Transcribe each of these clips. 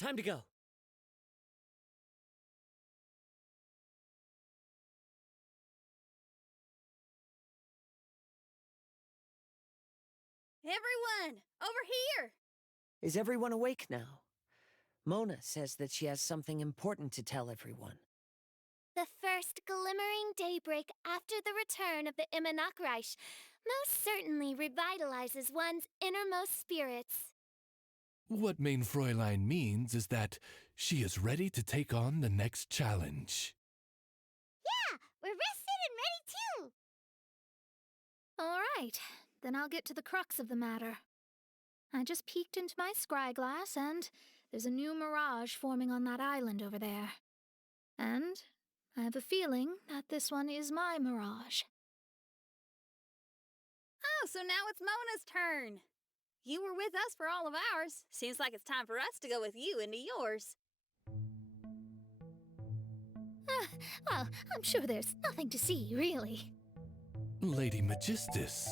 Time to go. Everyone, over here! Is everyone awake now? Mona says that she has something important to tell everyone. The first glimmering daybreak after the return of the Immonakreich most certainly revitalizes one's innermost spirits. What Mein Fräulein means is that she is ready to take on the next challenge. Yeah, we're rested and ready too! All right, then I'll get to the crux of the matter. I just peeked into my scryglass, and there's a new mirage forming on that island over there. And I have a feeling that this one is my mirage. Oh, so now it's Mona's turn. You were with us for all of ours. Seems like it's time for us to go with you into yours. Well, I'm sure there's nothing to see, really. Lady Magistus,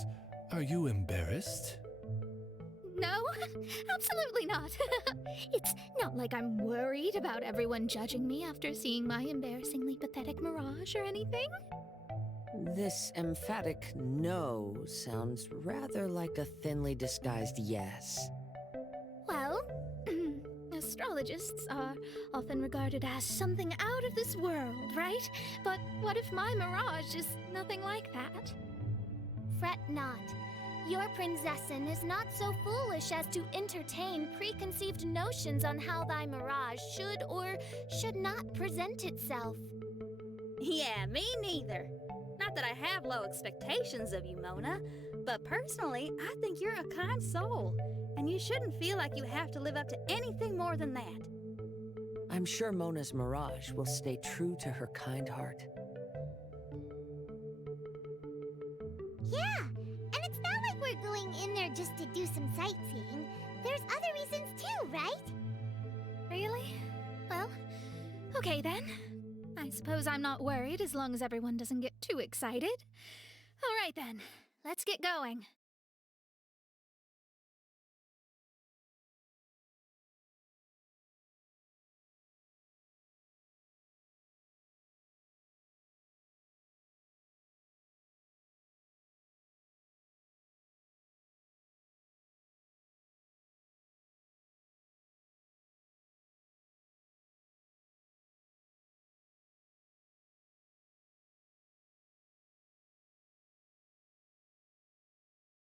are you embarrassed? No, absolutely not. It's not like I'm worried about everyone judging me after seeing my embarrassingly pathetic mirage or anything. This emphatic no sounds rather like a thinly disguised yes. Well, astrologists are often regarded as something out of this world, right? But what if my mirage is nothing like that? Fret not. Your prinzessin is not so foolish as to entertain preconceived notions on how thy mirage should or should not present itself. Yeah, me neither. Not that I have low expectations of you, Mona, but personally, I think you're a kind soul, and you shouldn't feel like you have to live up to anything more than that. I'm sure Mona's mirage will stay true to her kind heart. Yeah, and it's not like we're going in there just to do some sightseeing. There's other reasons too, right? Really? Well, okay then. I suppose I'm not worried as long as everyone doesn't get too excited. All right then, let's get going.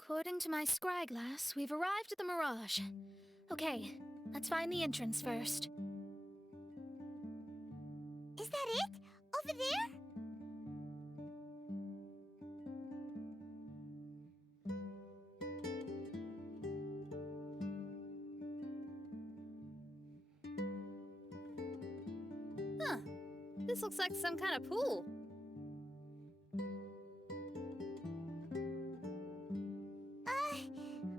According to my scryglass, we've arrived at the Mirage. Okay, let's find the entrance first. Is that it? Over there? Huh. This looks like some kind of pool.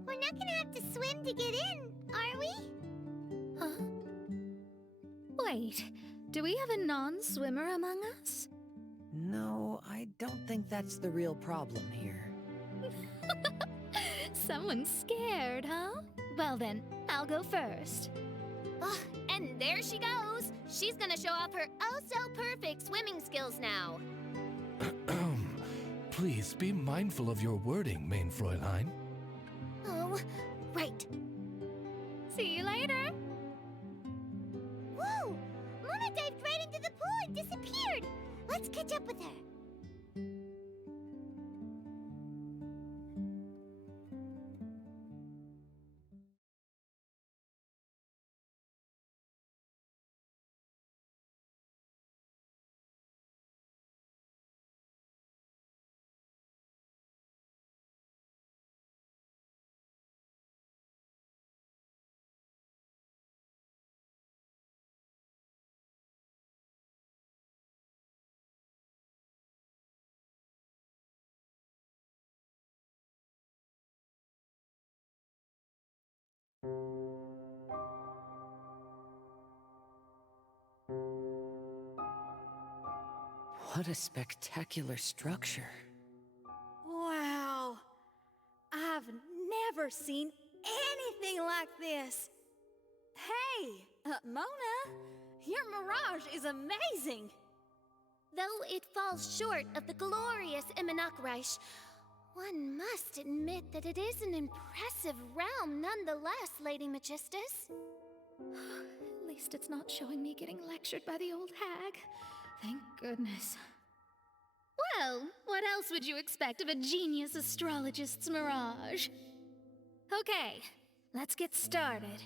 We're not gonna have to swim to get in, are we? Huh? Wait, do we have a non-swimmer among us? No, I don't think that's the real problem here. Someone's scared, huh? Well then, I'll go first. And there she goes. She's gonna show off her oh-so-perfect swimming skills now. Please be mindful of your wording, Mein Fräulein. Oh, right. See you later. Whoa! Mona dived right into the pool and disappeared! Let's catch up with her. What a spectacular structure. Wow. I've never seen anything like this. Hey, Mona, your mirage is amazing. Though it falls short of the glorious Immonakreich, one must admit that it is an impressive realm nonetheless, Lady Magistus. At least it's not showing me getting lectured by the old hag. Thank goodness. Well, what else would you expect of a genius astrologist's mirage? Okay, let's get started.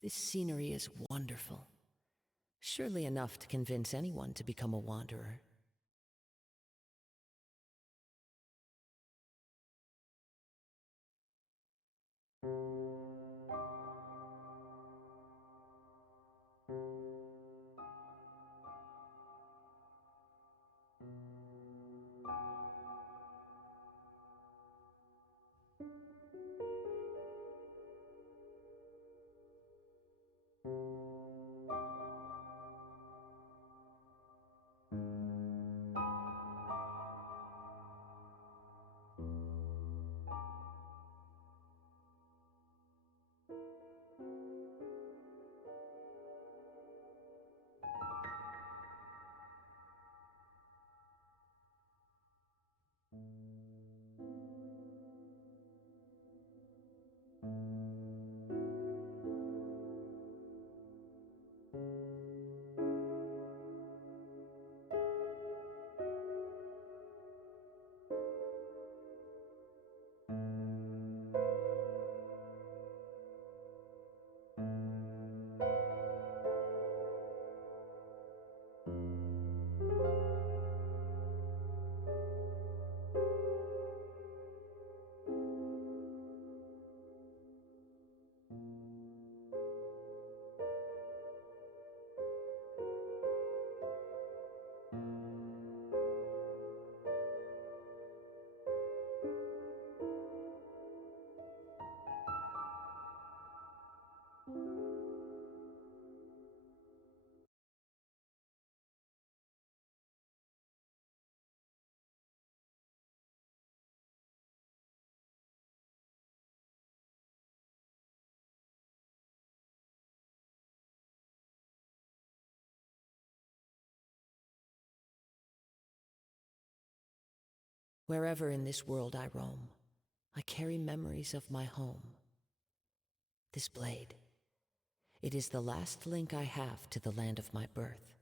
This scenery is wonderful. Surely enough to convince anyone to become a wanderer. Wherever in this world I roam, I carry memories of my home. This blade, it is the last link I have to the land of my birth.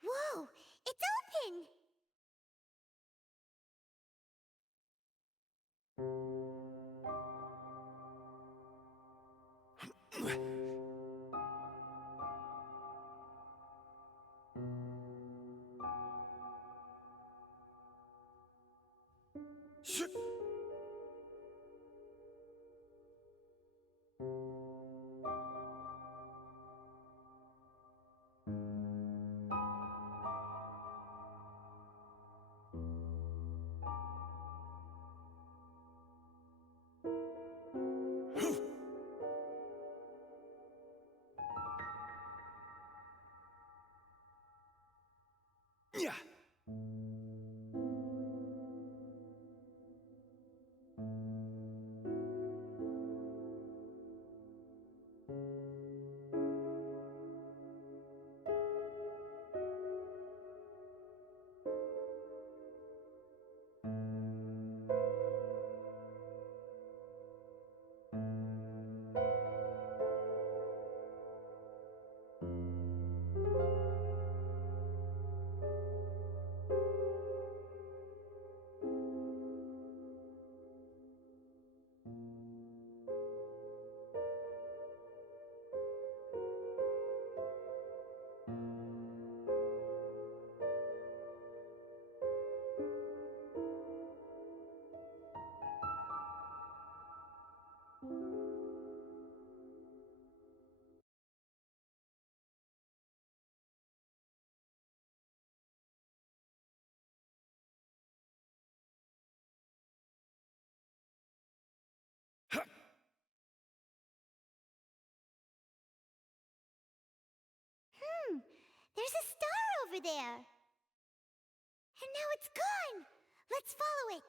Whoa! It's open! Yeah. There's a star over there. And now it's gone. Let's follow it.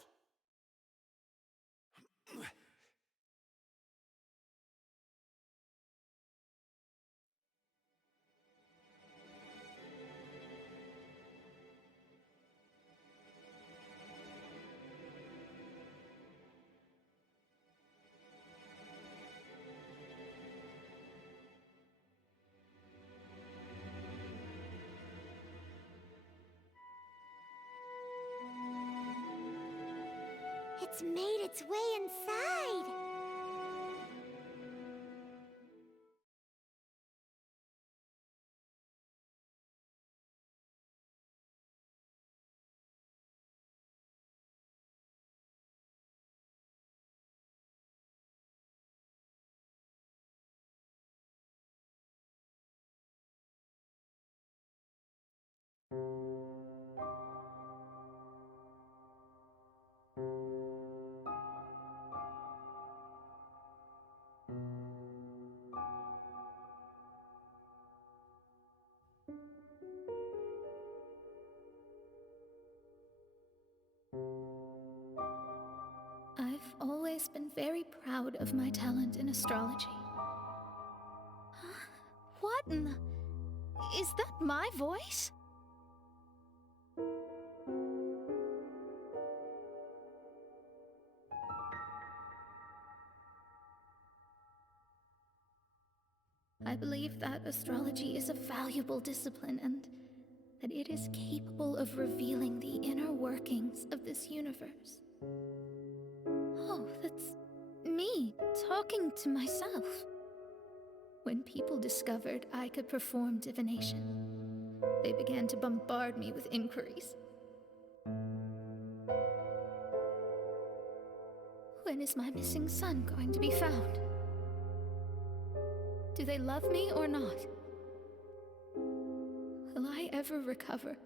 It's made its way inside. always been very proud of my talent in astrology. What in the... Is that my voice? I believe that astrology is a valuable discipline and that it is capable of revealing the inner workings of this universe. Oh, that's me talking to myself. When people discovered I could perform divination, they began to bombard me with inquiries. When is my missing son going to be found? Do they love me or not? Will I ever recover?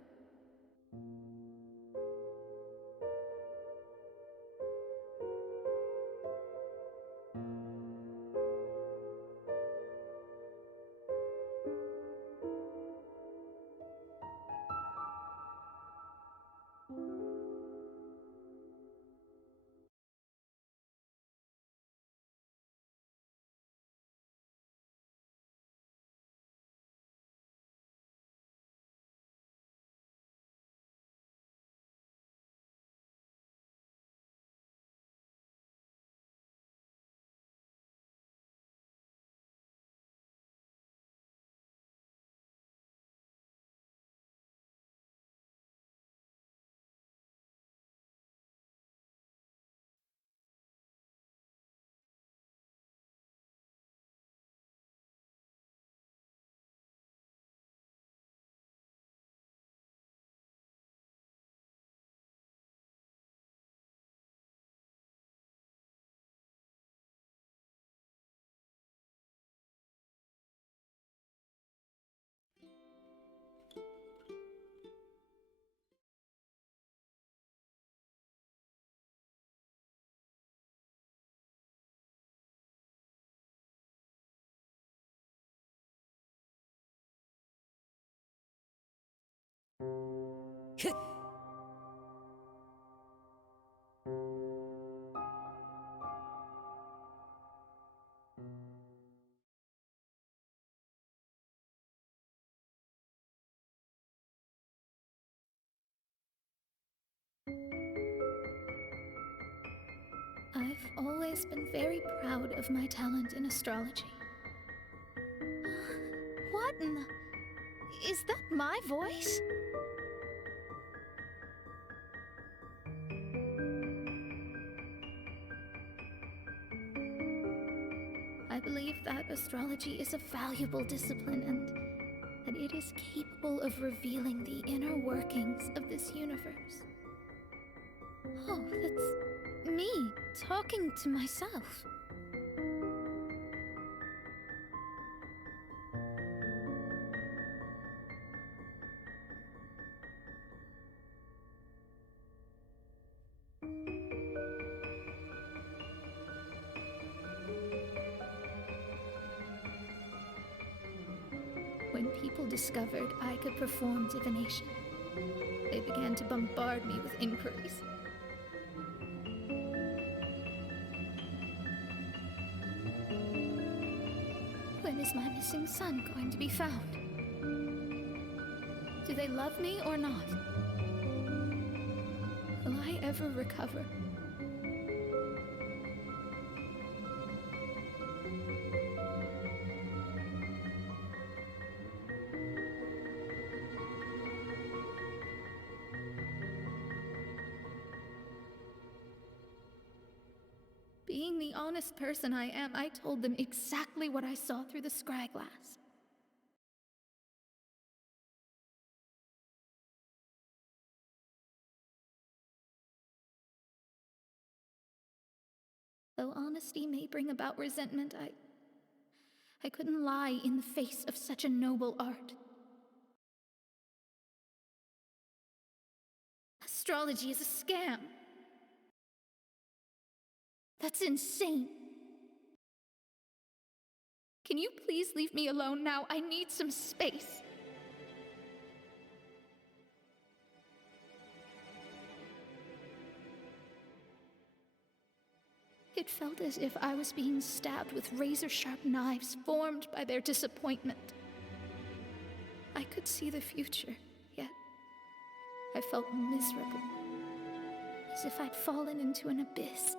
I've always been very proud of my talent in astrology. What in the... Is that my voice? I believe that astrology is a valuable discipline and that it is capable of revealing the inner workings of this universe. Oh, that's me talking to myself. When people discovered I could perform divination, they began to bombard me with inquiries. When is my missing son going to be found? Do they love me or not? Will I ever recover? Being the honest person I am, I told them exactly what I saw through the scryglass. Though honesty may bring about resentment, I couldn't lie in the face of such a noble art. Astrology is a scam. That's insane. Can you please leave me alone now? I need some space. It felt as if I was being stabbed with razor-sharp knives formed by their disappointment. I could see the future, yet I felt miserable, as if I'd fallen into an abyss.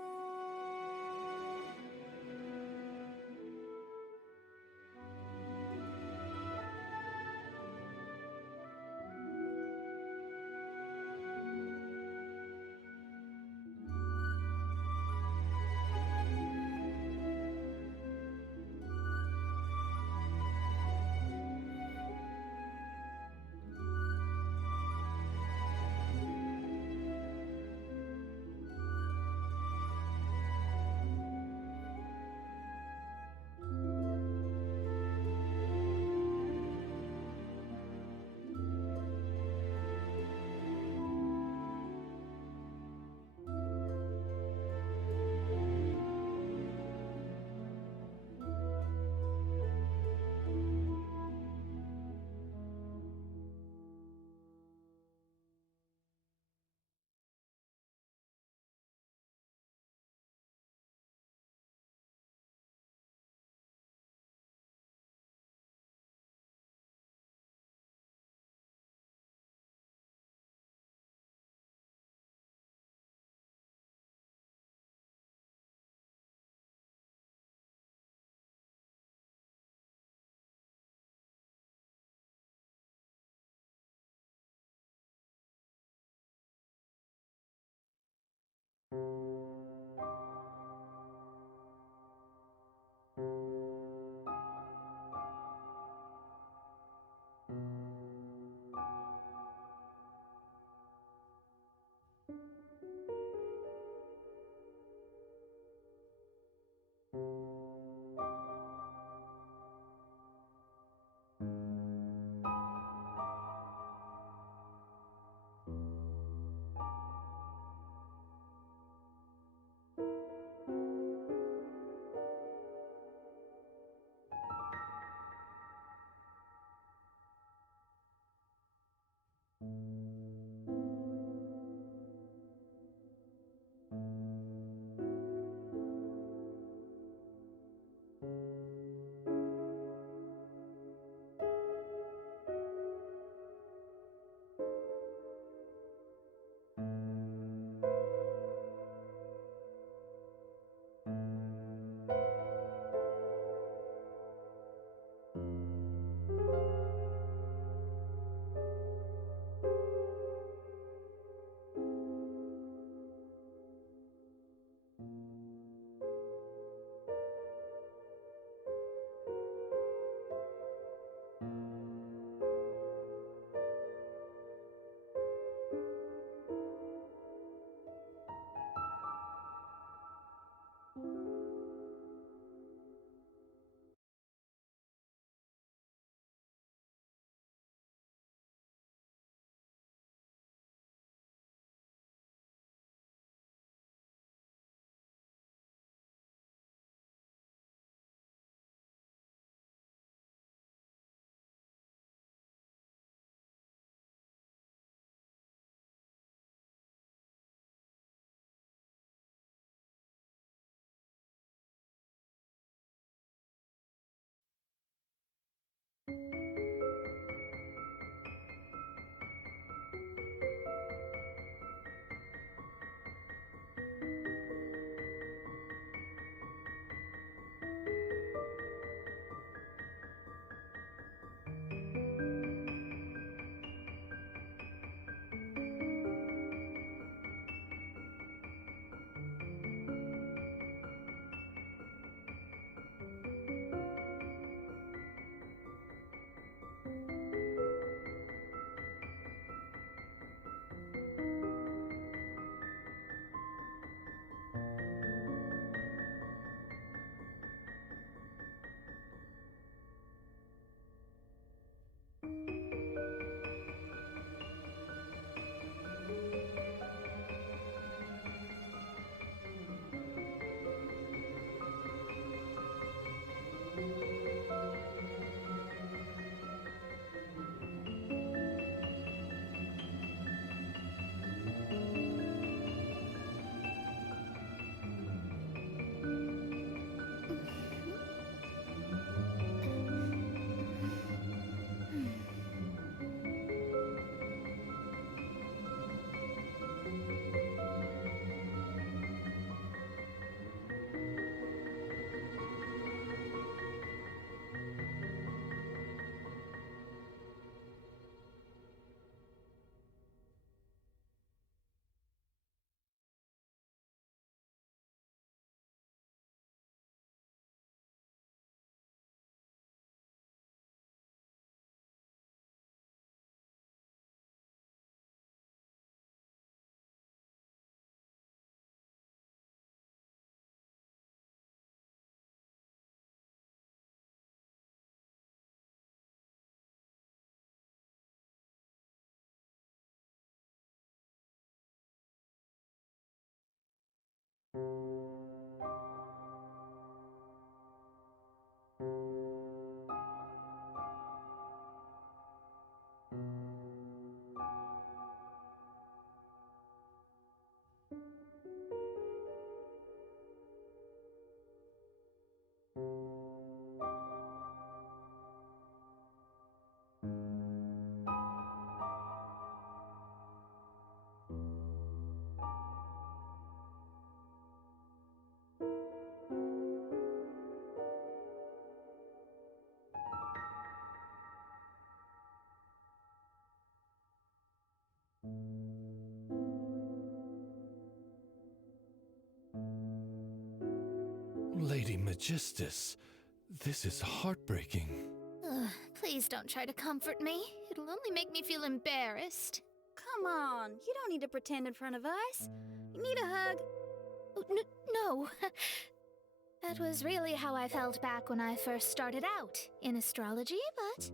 Lady Magistus, this is heartbreaking. Ugh, please don't try to comfort me. It'll only make me feel embarrassed. Come on, you don't need to pretend in front of us. You need a hug. Oh, no. That was really how I felt back when I first started out in astrology, but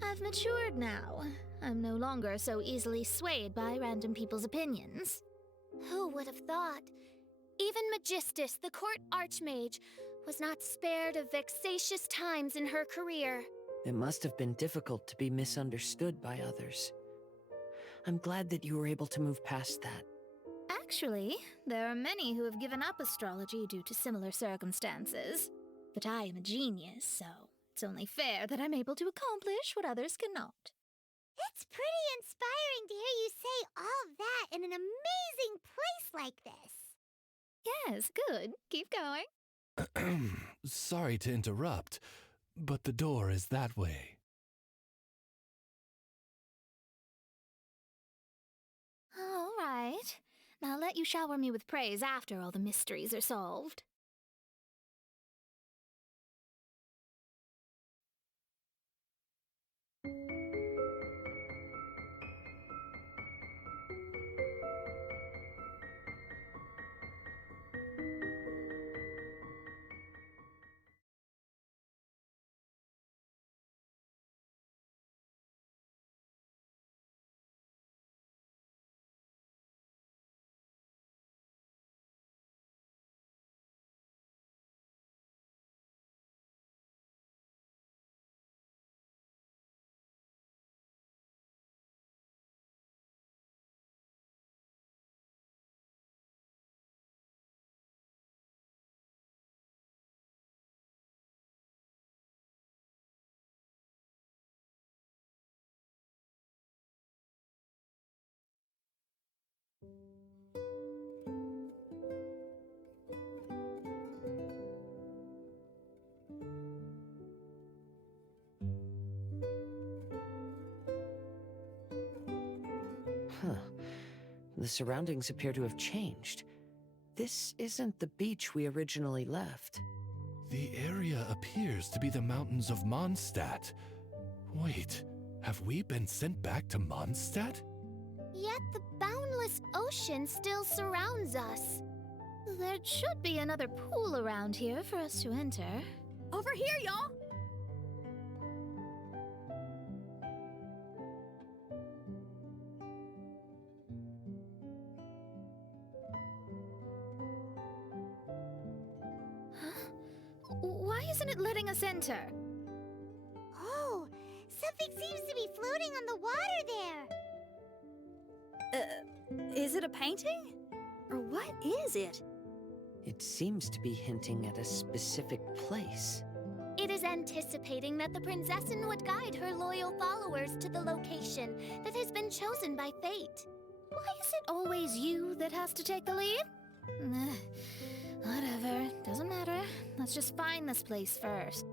I've matured now. I'm no longer so easily swayed by random people's opinions. Who would have thought? Even Magistus, the court archmage, was not spared of vexatious times in her career. It must have been difficult to be misunderstood by others. I'm glad that you were able to move past that. Actually, there are many who have given up astrology due to similar circumstances. But I am a genius, so it's only fair that I'm able to accomplish what others cannot. It's pretty inspiring to hear you say all that in an amazing place like this. Yes, good. Keep going. Sorry to interrupt, but the door is that way. All right. I'll let you shower me with praise after all the mysteries are solved. Huh. The surroundings appear to have changed. This isn't the beach we originally left. The area appears to be the mountains of Mondstadt. Wait, have we been sent back to Mondstadt? Yet the boundless ocean still surrounds us. There should be another pool around here for us to enter. Over here, y'all. Why isn't it letting us enter? Oh, something seems to be floating on the water there. Is it a painting? Or what is it? It seems to be hinting at a specific place. It is anticipating that the Princessin would guide her loyal followers to the location that has been chosen by fate. Why is it always you that has to take the lead? Whatever, doesn't matter. Let's just find this place first.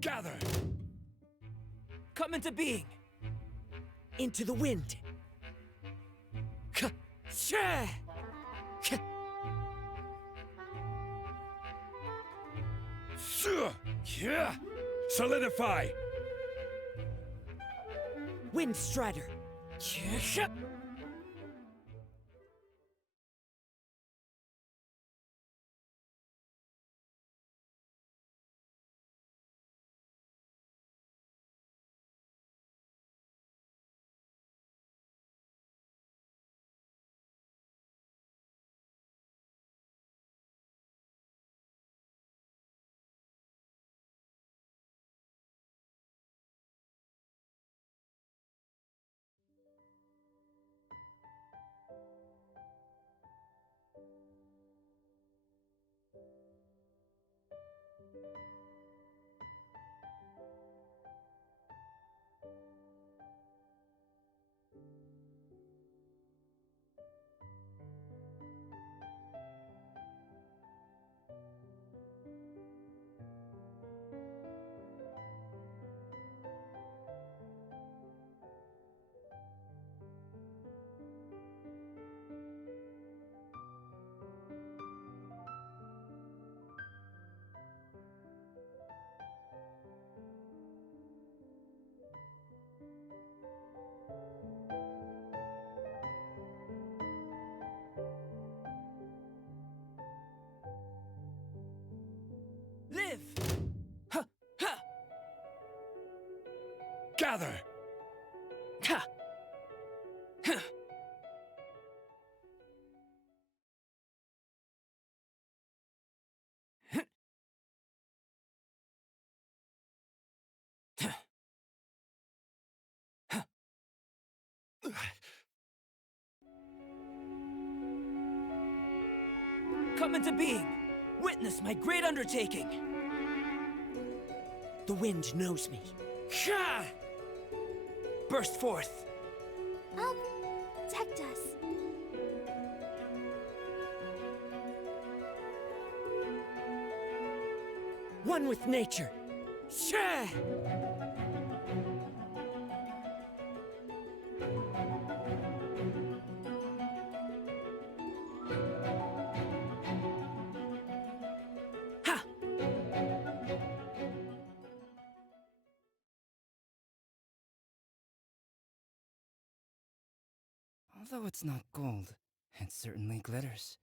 Gather! Come into being. Into the wind. Share. Solidify! Wind Strider. Live! Ha! Ha! Gather! Ha! Ha! Come into being! Witness my great undertaking! The wind knows me. Ha! Burst forth! Help! Protect us! One with nature! Sha! Ha! Although it's not gold, it certainly glitters.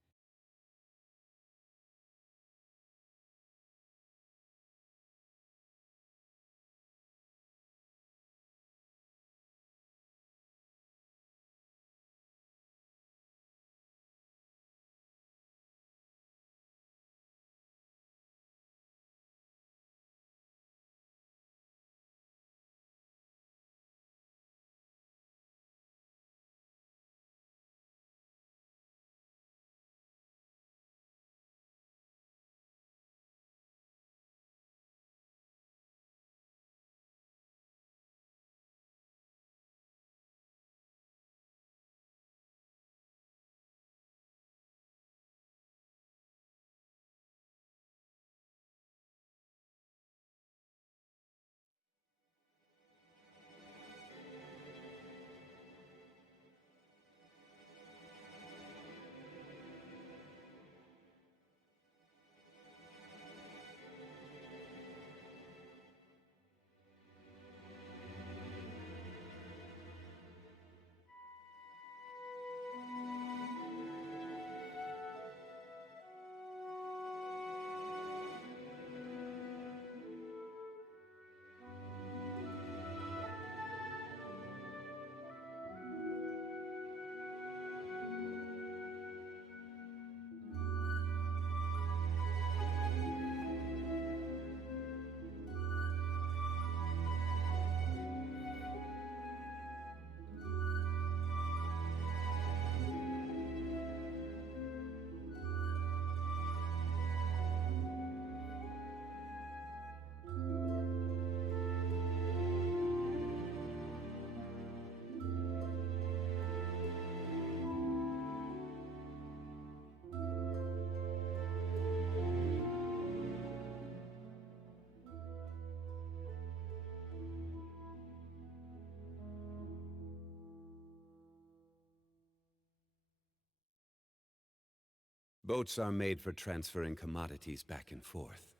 Boats are made for transferring commodities back and forth,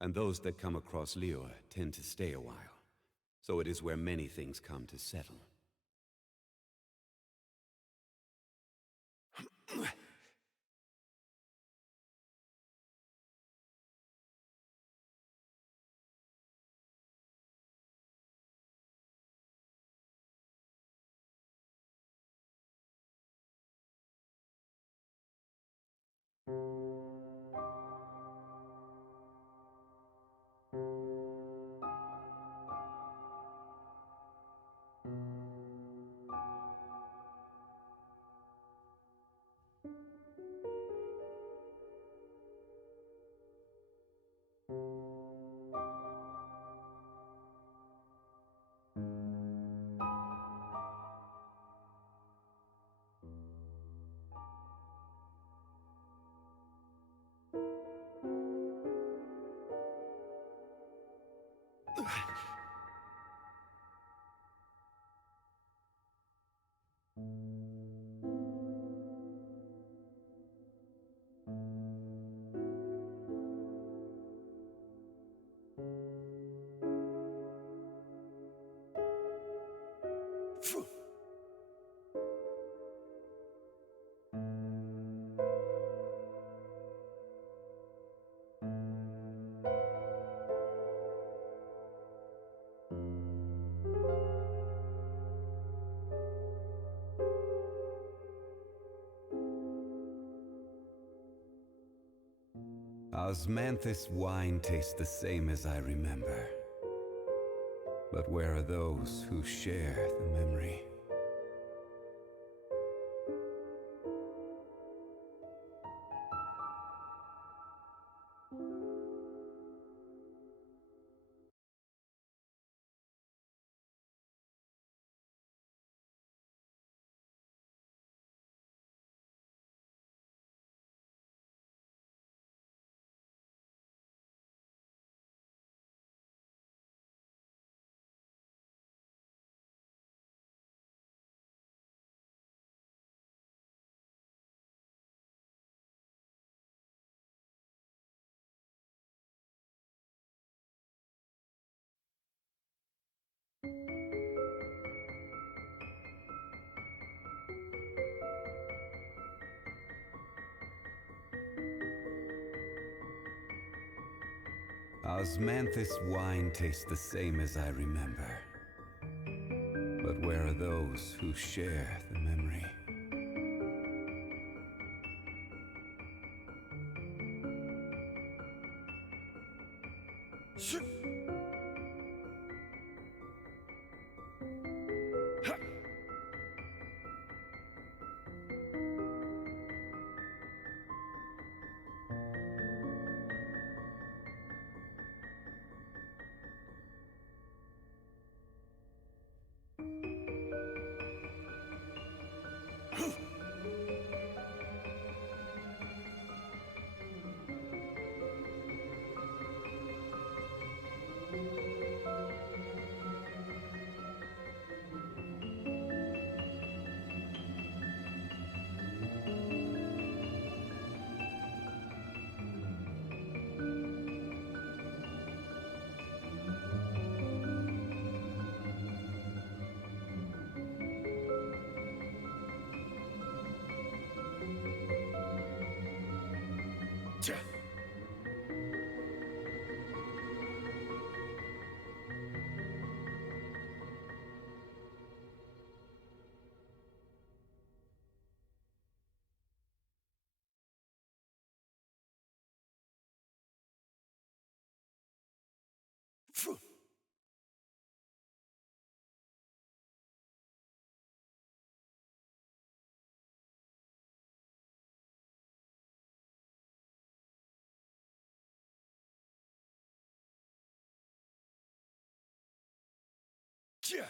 and those that come across Liyue tend to stay a while, so it is where many things come to settle. Osmanthus wine tastes the same as I remember. But where are those who share the memory? Osmanthus wine tastes the same as I remember. But where are those who share the memory? Yeah.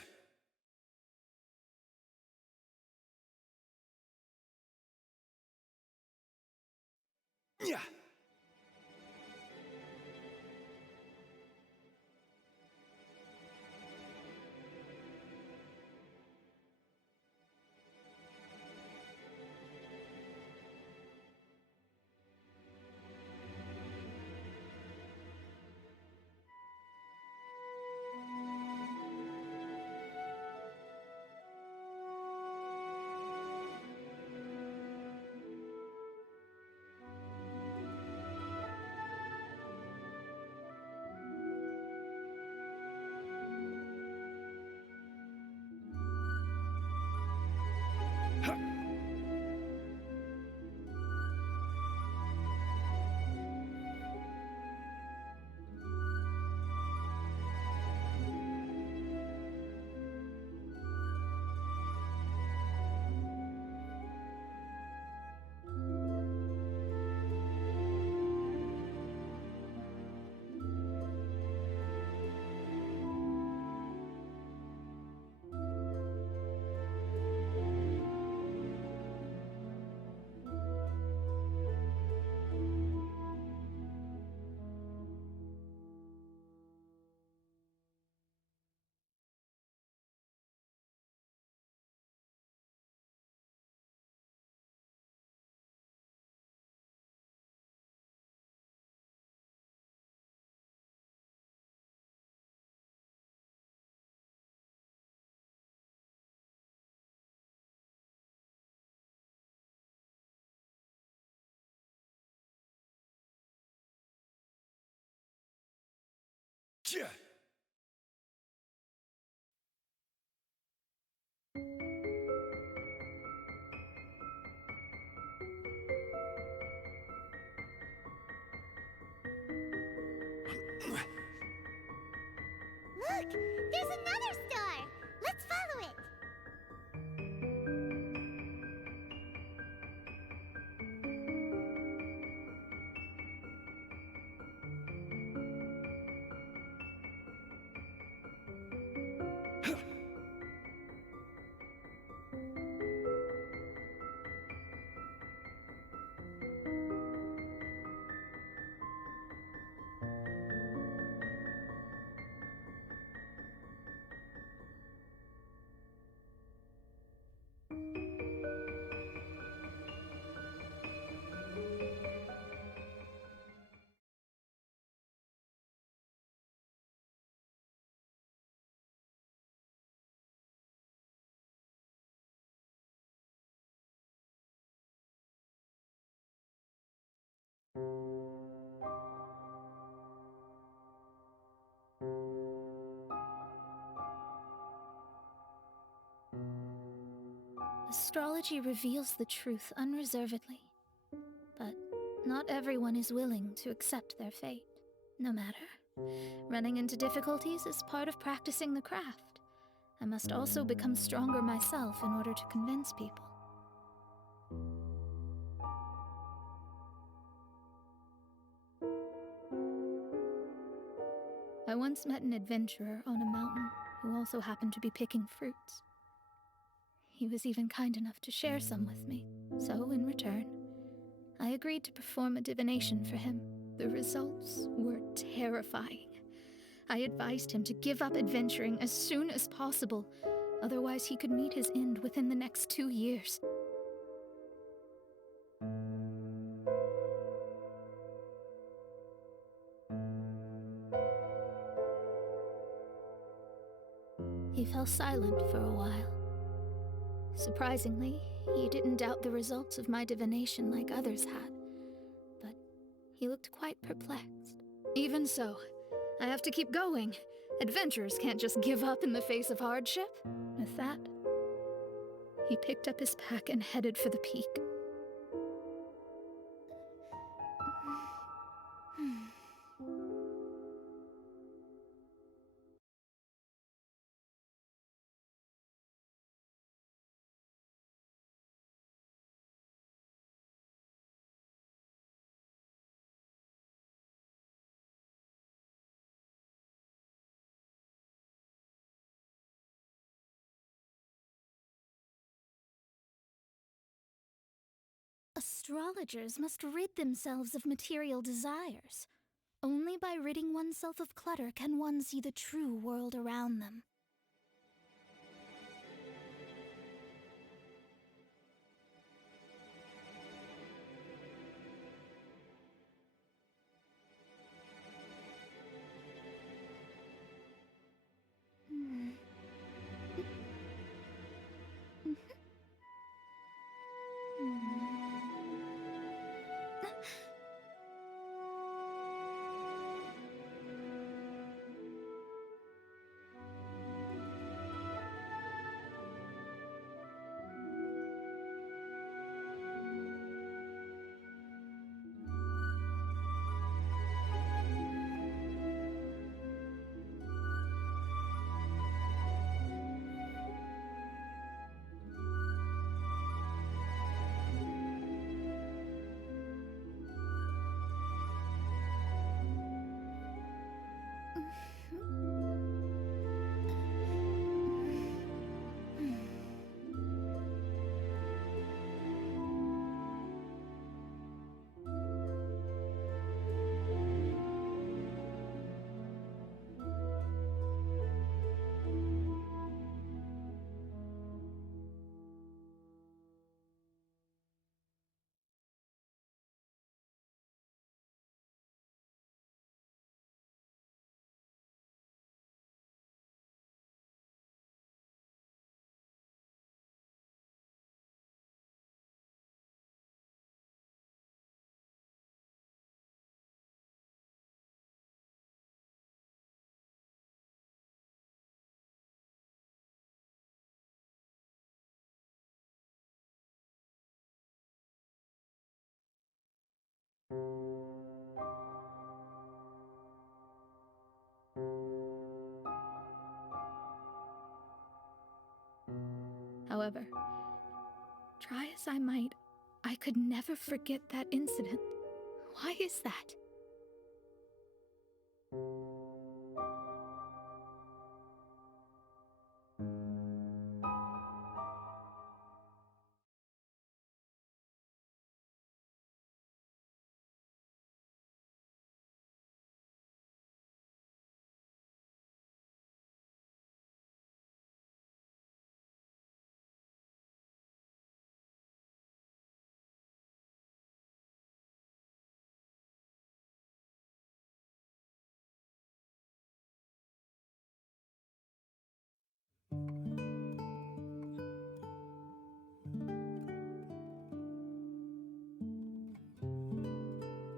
Yeah. Astrology reveals the truth unreservedly. But not everyone is willing to accept their fate. No matter. Running into difficulties is part of practicing the craft. I must also become stronger myself in order to convince people. I once met an adventurer on a mountain who also happened to be picking fruits. He was even kind enough to share some with me, so in return, I agreed to perform a divination for him. The results were terrifying. I advised him to give up adventuring as soon as possible, otherwise he could meet his end within the next 2 years. He fell silent for a while. Surprisingly, he didn't doubt the results of my divination like others had, but he looked quite perplexed. Even so, I have to keep going. Adventurers can't just give up in the face of hardship. With that, he picked up his pack and headed for the peak. Astrologers must rid themselves of material desires. Only by ridding oneself of clutter can one see the true world around them. However, try as I might, I could never forget that incident. Why is that?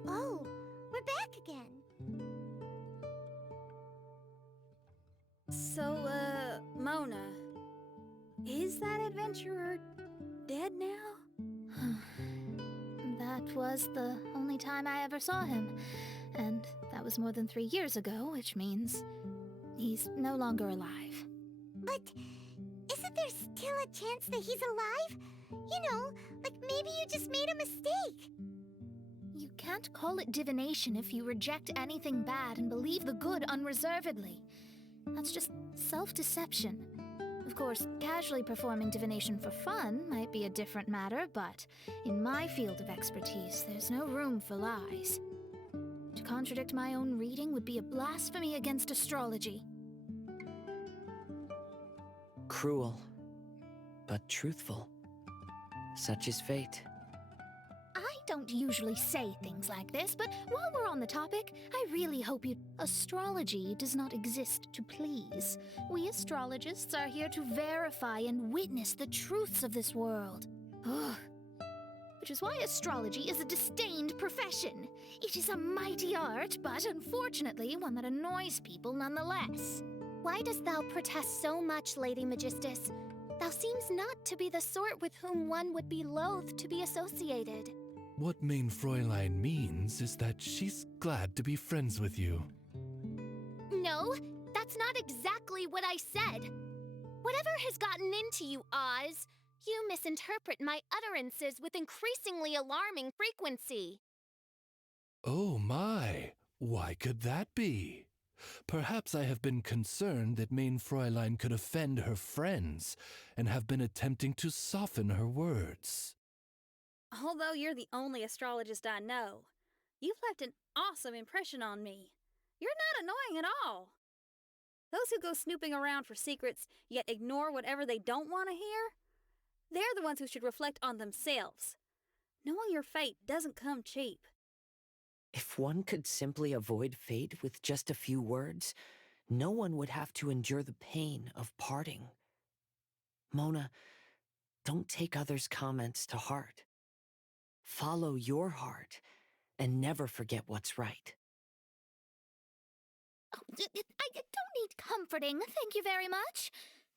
Oh, we're back again. So, Mona, is that adventurer now? That was the only time I ever saw him, and that was more than 3 years ago, which means he's no longer alive. But isn't there still a chance that he's alive? You know, like maybe you just made a mistake. You can't call it divination if you reject anything bad and believe the good unreservedly. That's just self-deception. Of course, casually performing divination for fun might be a different matter, but in my field of expertise, there's no room for lies. To contradict my own reading would be a blasphemy against astrology. Cruel, but truthful. Such is fate. I don't usually say things like this, but while we're on the topic, I really hope you... Astrology does not exist to please. We astrologists are here to verify and witness the truths of this world. Ugh. Which is why astrology is a disdained profession. It is a mighty art, but unfortunately one that annoys people nonetheless. Why dost thou protest so much, Lady Magistus? Thou seems not to be the sort with whom one would be loath to be associated. What Main Fräulein means is that she's glad to be friends with you. No, that's not exactly what I said. Whatever has gotten into you, Oz, you misinterpret my utterances with increasingly alarming frequency. Oh my, why could that be? Perhaps I have been concerned that Main Fräulein could offend her friends and have been attempting to soften her words. Although you're the only astrologist I know, you've left an awesome impression on me. You're not annoying at all. Those who go snooping around for secrets, yet ignore whatever they don't want to hear, they're the ones who should reflect on themselves. Knowing your fate doesn't come cheap. If one could simply avoid fate with just a few words, no one would have to endure the pain of parting. Mona, don't take others' comments to heart. Follow your heart and never forget what's right. Oh, I don't need comforting, thank you very much.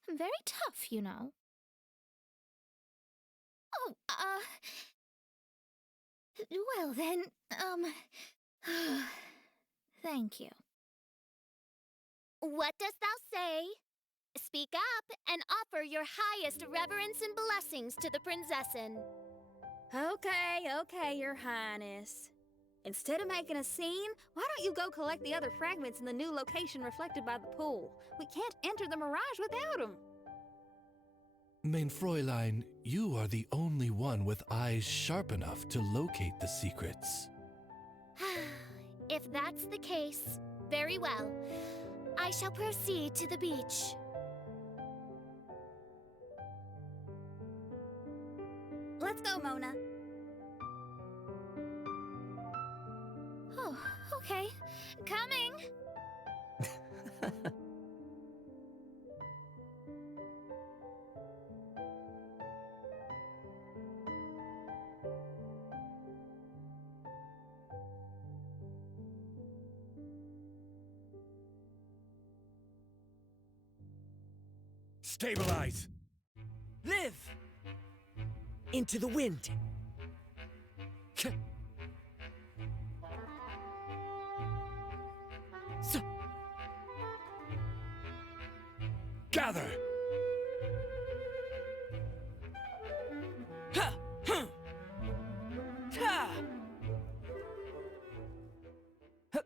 I'm very tough, you know. Oh, well then, thank you. What dost thou say? Speak up and offer your highest reverence and blessings to the Prinzessin. Okay, Your Highness. Instead of making a scene, why don't you go collect the other fragments in the new location reflected by the pool? We can't enter the mirage without them. Main Fräulein, you are the only one with eyes sharp enough to locate the secrets. If that's the case, very well. I shall proceed to the beach. Let's go, Mona. Oh, okay. Coming! Stabilize! Live! Into the wind! Gather! Ha! Huh! Ha! Huh!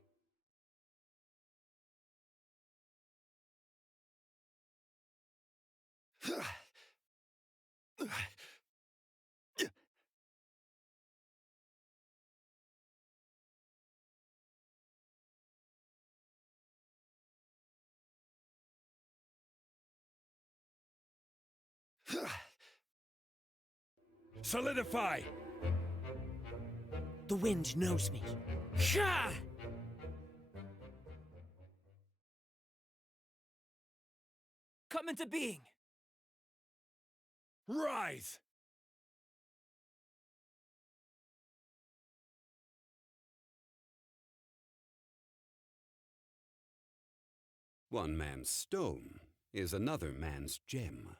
Solidify! The wind knows me. Ha! Come into being. Rise! One man's stone is another man's gem.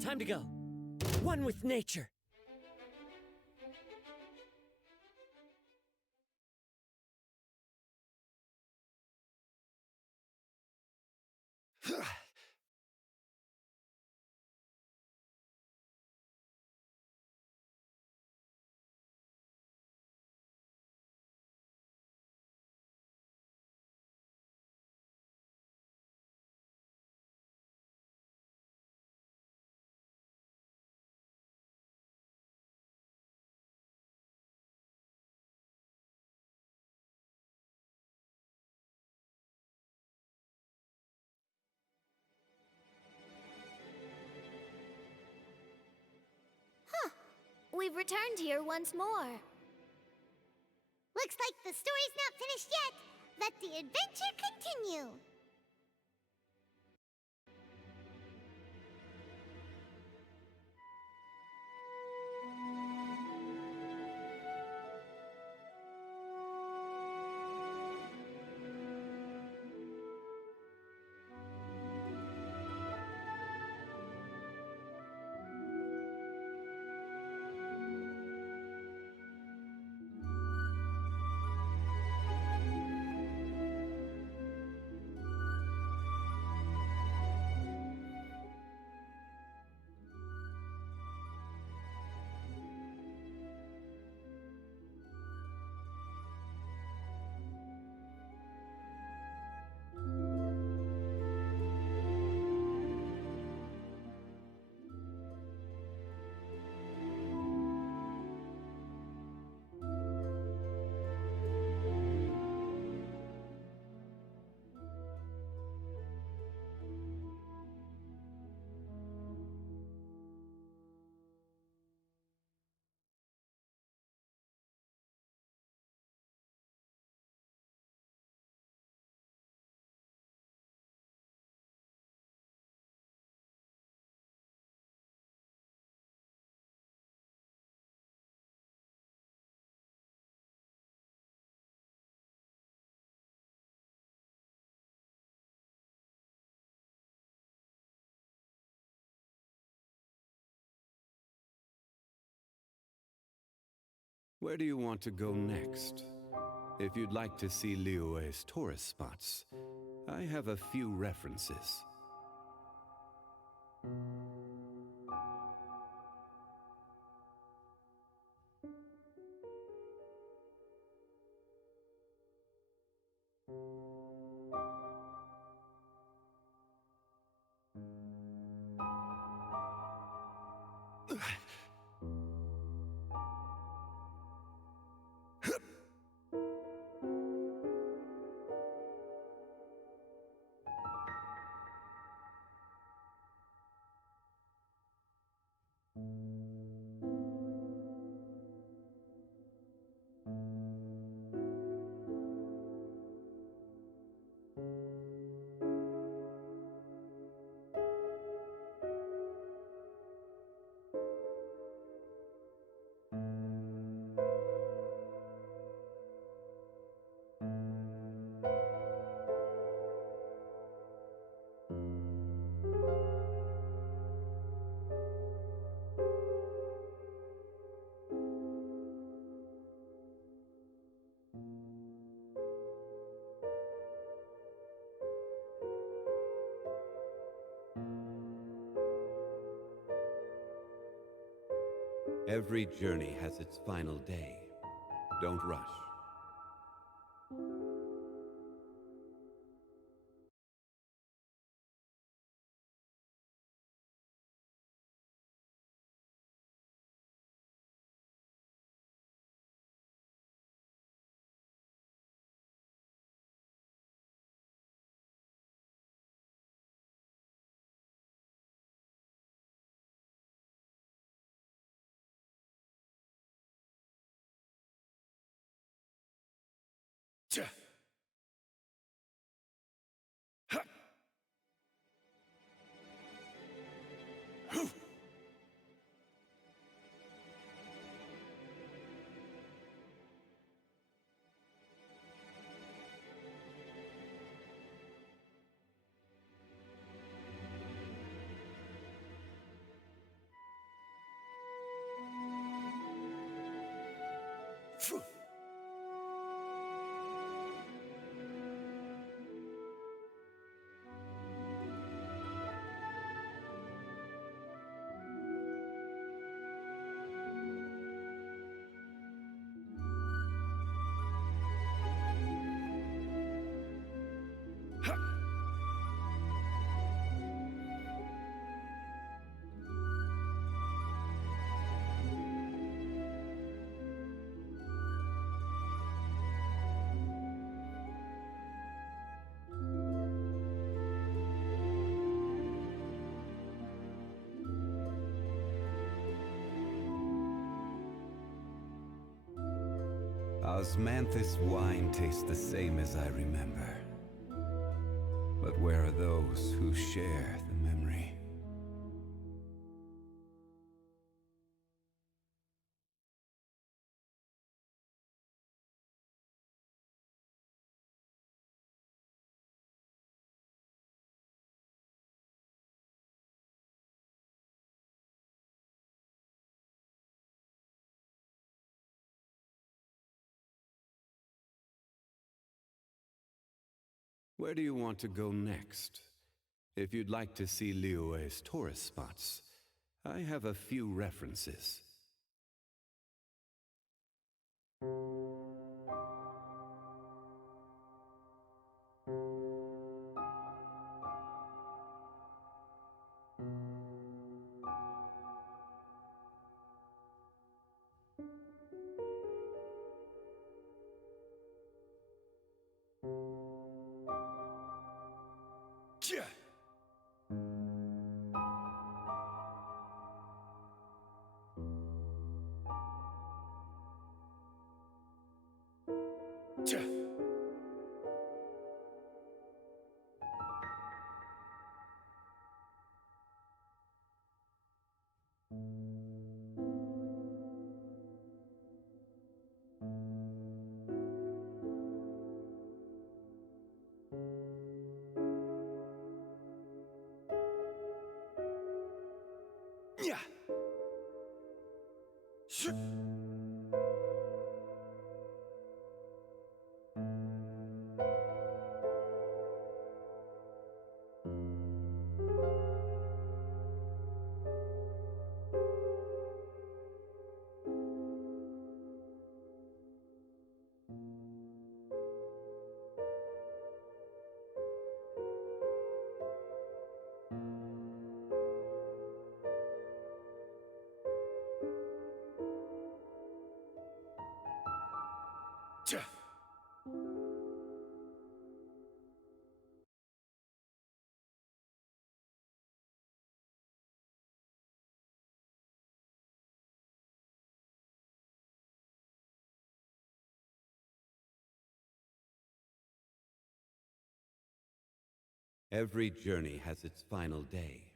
Time to go. One with nature. We've returned here once more. Looks like the story's not finished yet. Let the adventure continue. Where do you want to go next? If you'd like to see Liyue's tourist spots, I have a few references. Every journey has its final day. Don't rush. Phew. Osmanthus wine tastes the same as I remember. But where are those who share the memory? Where do you want to go next? If you'd like to see Liyue's tourist spots, I have a few references. Yeah. Yeah. Yeah. Shit. Yeah. Every journey has its final day.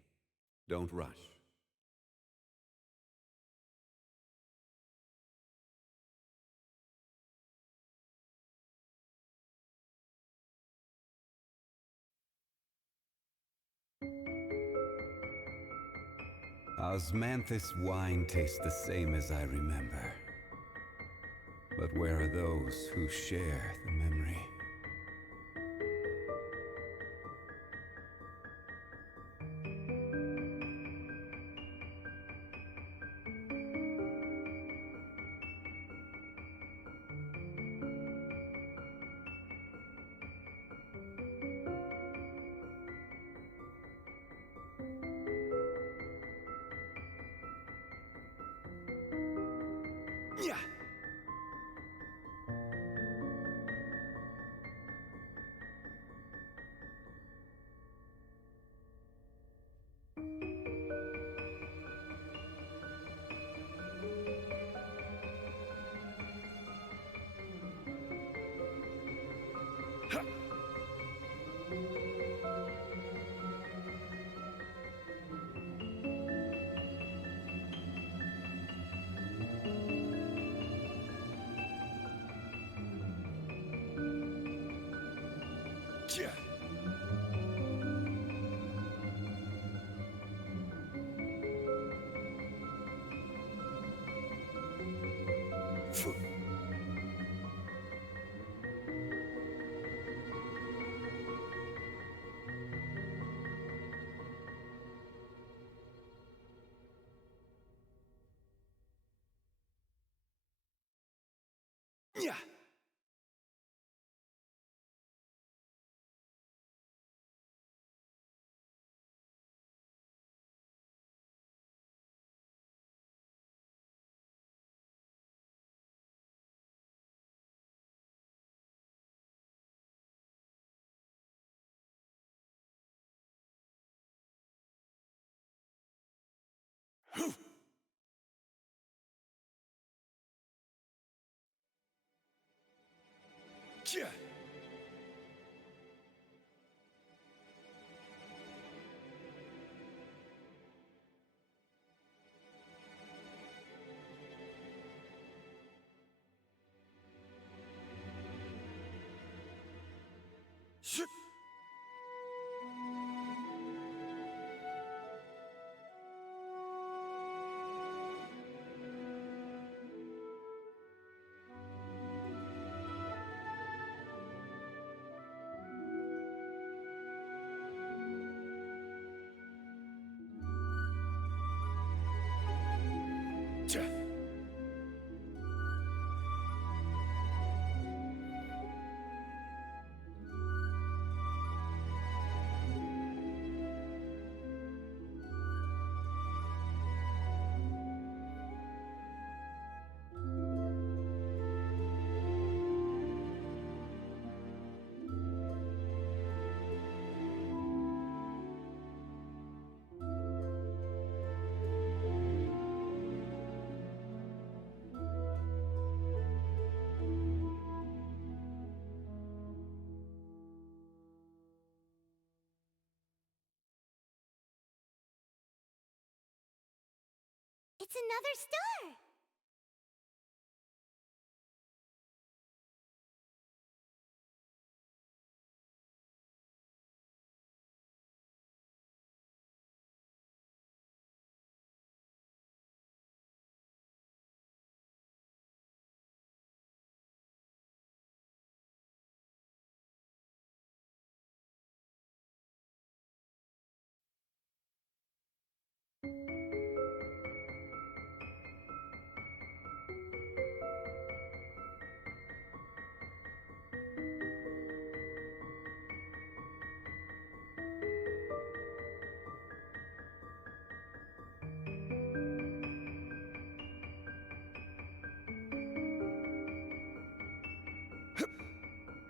Don't rush. Osmanthus wine tastes the same as I remember. But where are those who share the memory? Yeah. Yeah. Yeah. Shit. Yeah. It's another star!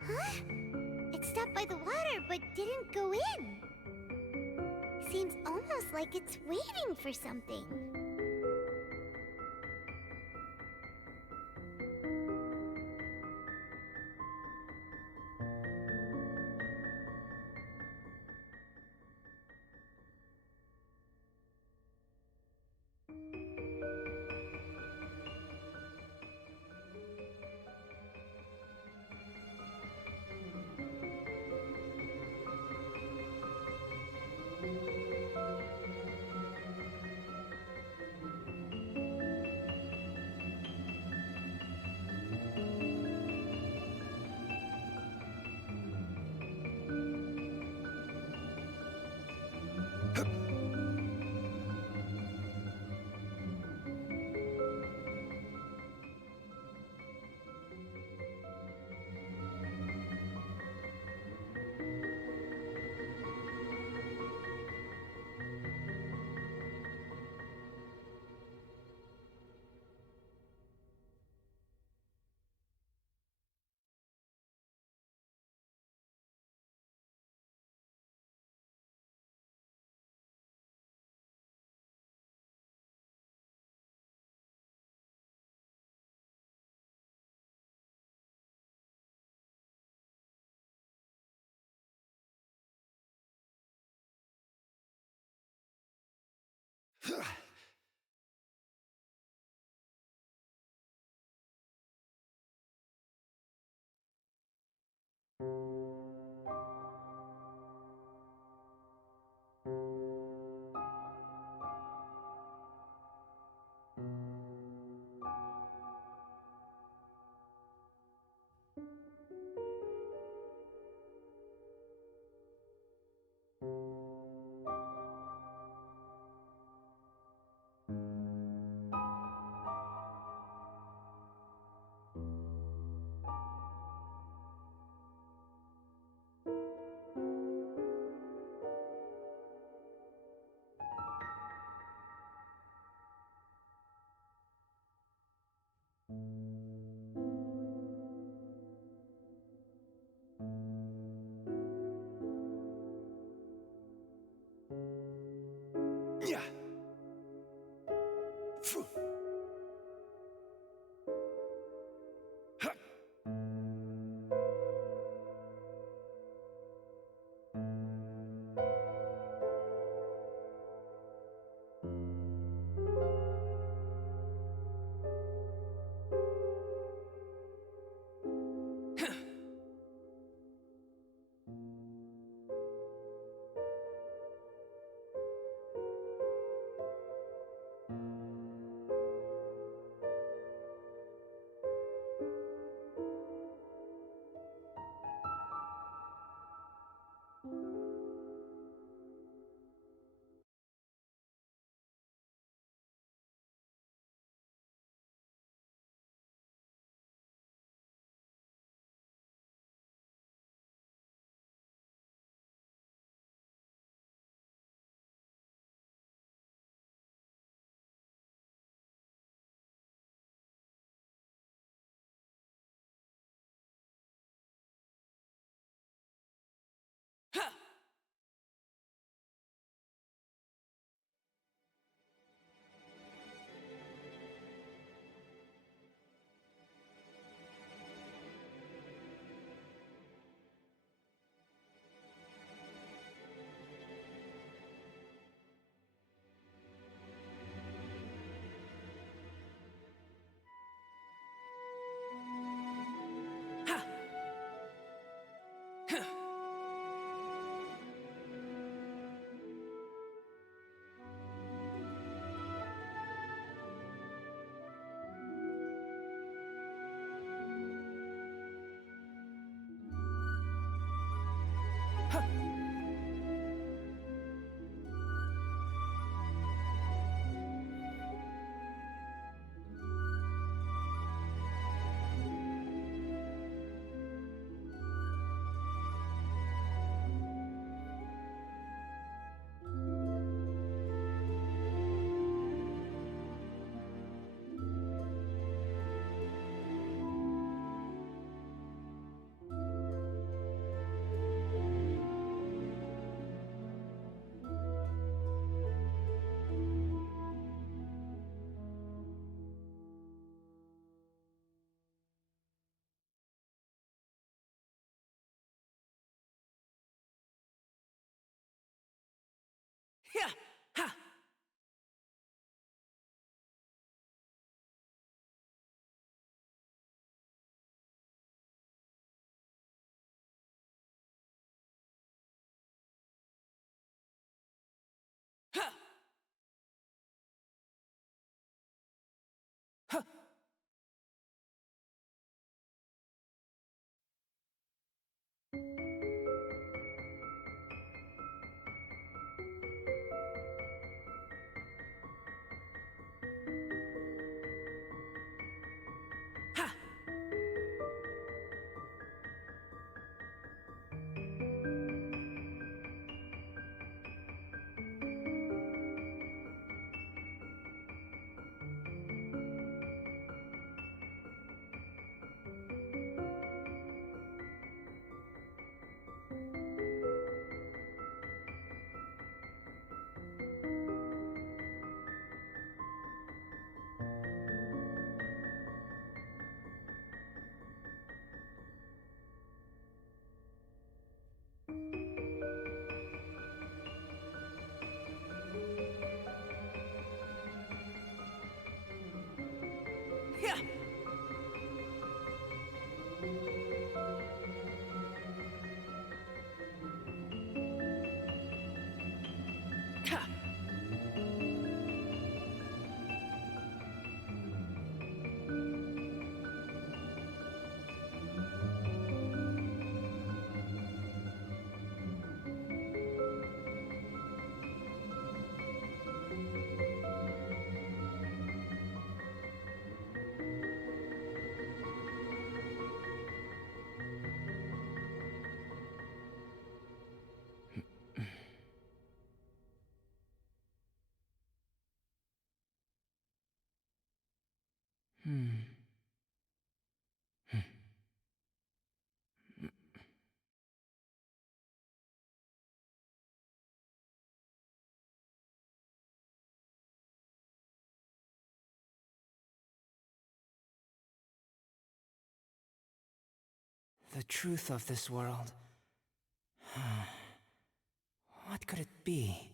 Huh? It stopped by the water, but didn't go in. Seems almost like it's waiting for something. Yeah! Ha! Ha! Ha! Ha! Yeah! Ha! The truth of this world. What could it be?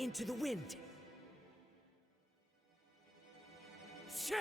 Into the wind. Shah!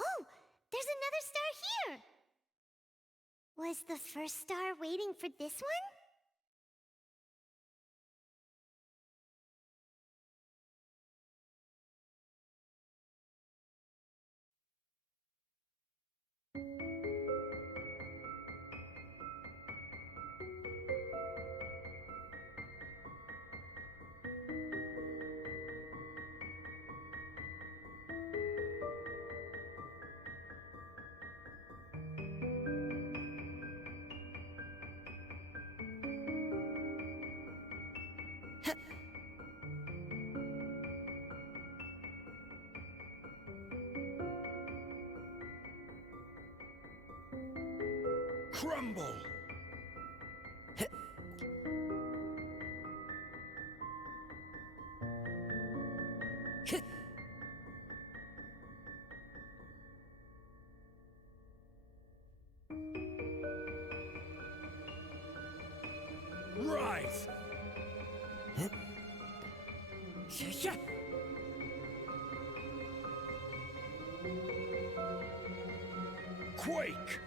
Oh, there's another star here! Was the first star waiting for this one? Crumble! Rise! Quake!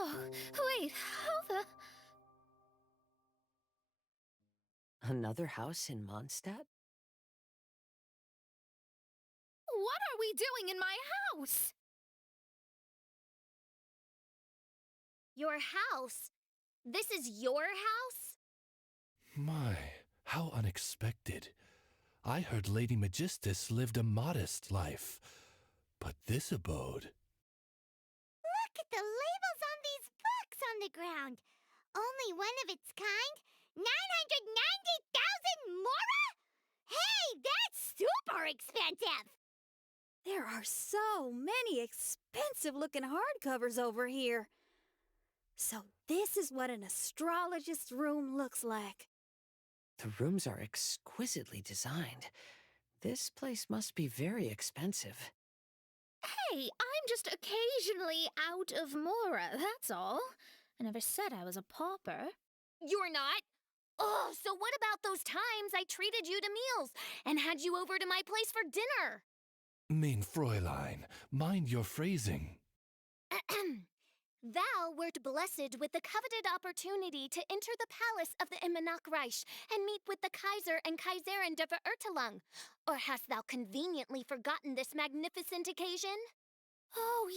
Oh, wait, how the... Another house in Mondstadt? What are we doing in my house? Your house? This is your house? My, how unexpected. I heard Lady Magistus lived a modest life, but this abode... Look at the labels on these books on the ground. Only one of its kind? 990,000 mora? Hey, that's super expensive! There are so many expensive-looking hardcovers over here. So this is what an astrologist's room looks like. The rooms are exquisitely designed. This place must be very expensive. Hey, I'm just occasionally out of mora, that's all. I never said I was a pauper. You're not? Oh, so what about those times I treated you to meals and had you over to my place for dinner? Mein Fräulein, mind your phrasing. Thou wert blessed with the coveted opportunity to enter the palace of the Immanok Reich and meet with the Kaiser and Kaiserin der Verurteilung. Or hast thou conveniently forgotten this magnificent occasion? Oh,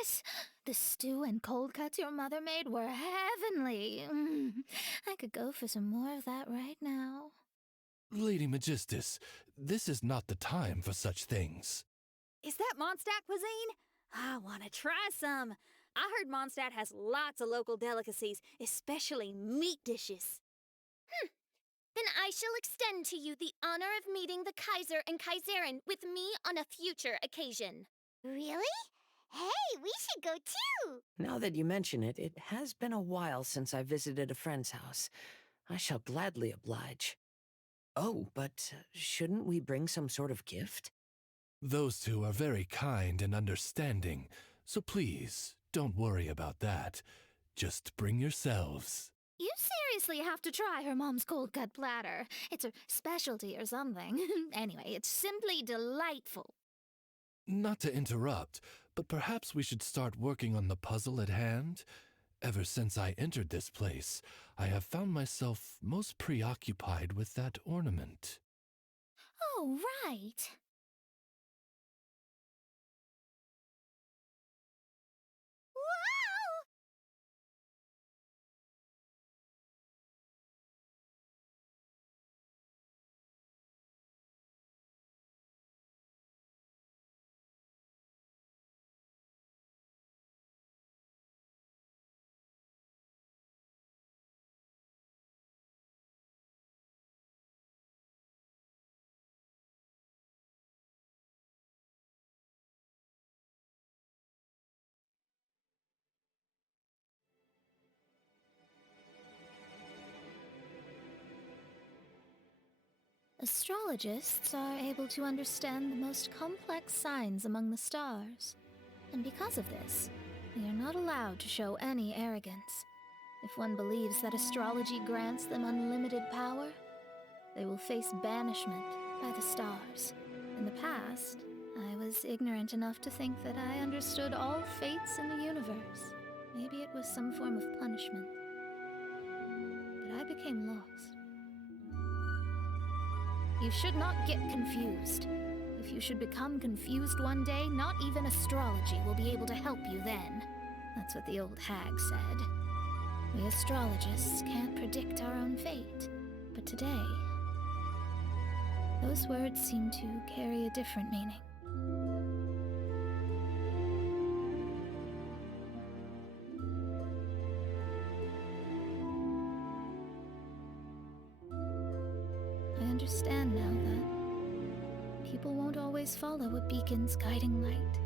yes! The stew and cold cuts your mother made were heavenly. I could go for some more of that right now. Lady Magistus, this is not the time for such things. Is that Mondstadt cuisine? I want to try some. I heard Mondstadt has lots of local delicacies, especially meat dishes. Then I shall extend to you the honor of meeting the Kaiser and Kaiserin with me on a future occasion. Really? Hey, we should go too! Now that you mention it, it has been a while since I visited a friend's house. I shall gladly oblige. Oh, but shouldn't we bring some sort of gift? Those two are very kind and understanding, so please, don't worry about that. Just bring yourselves. You seriously have to try her mom's cold cut platter. It's a specialty or something. Anyway, it's simply delightful. Not to interrupt, but perhaps we should start working on the puzzle at hand? Ever since I entered this place, I have found myself most preoccupied with that ornament. Oh, right. Wow! Astrologists are able to understand the most complex signs among the stars. And because of this, they are not allowed to show any arrogance. If one believes that astrology grants them unlimited power, they will face banishment by the stars. In the past, I was ignorant enough to think that I understood all fates in the universe. Maybe it was some form of punishment. But I became lost. You should not get confused. If you should become confused one day, not even astrology will be able to help you then. That's what the old hag said. We astrologists can't predict our own fate. But today, those words seem to carry a different meaning. I understand now that people won't always follow a beacon's guiding light.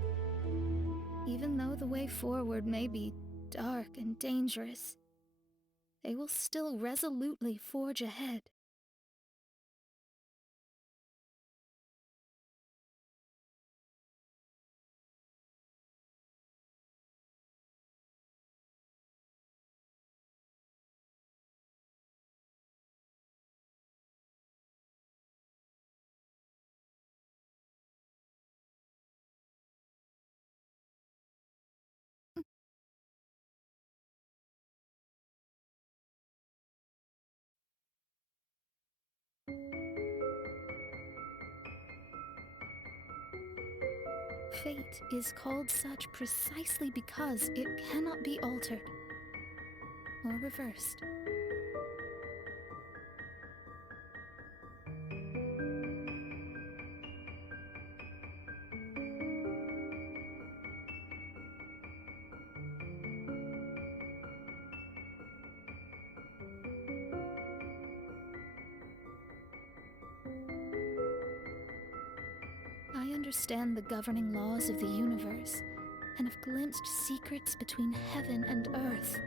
Even though the way forward may be dark and dangerous, they will still resolutely forge ahead. Fate is called such precisely because it cannot be altered or reversed. I understand the governing laws of the universe, and have glimpsed secrets between heaven and earth.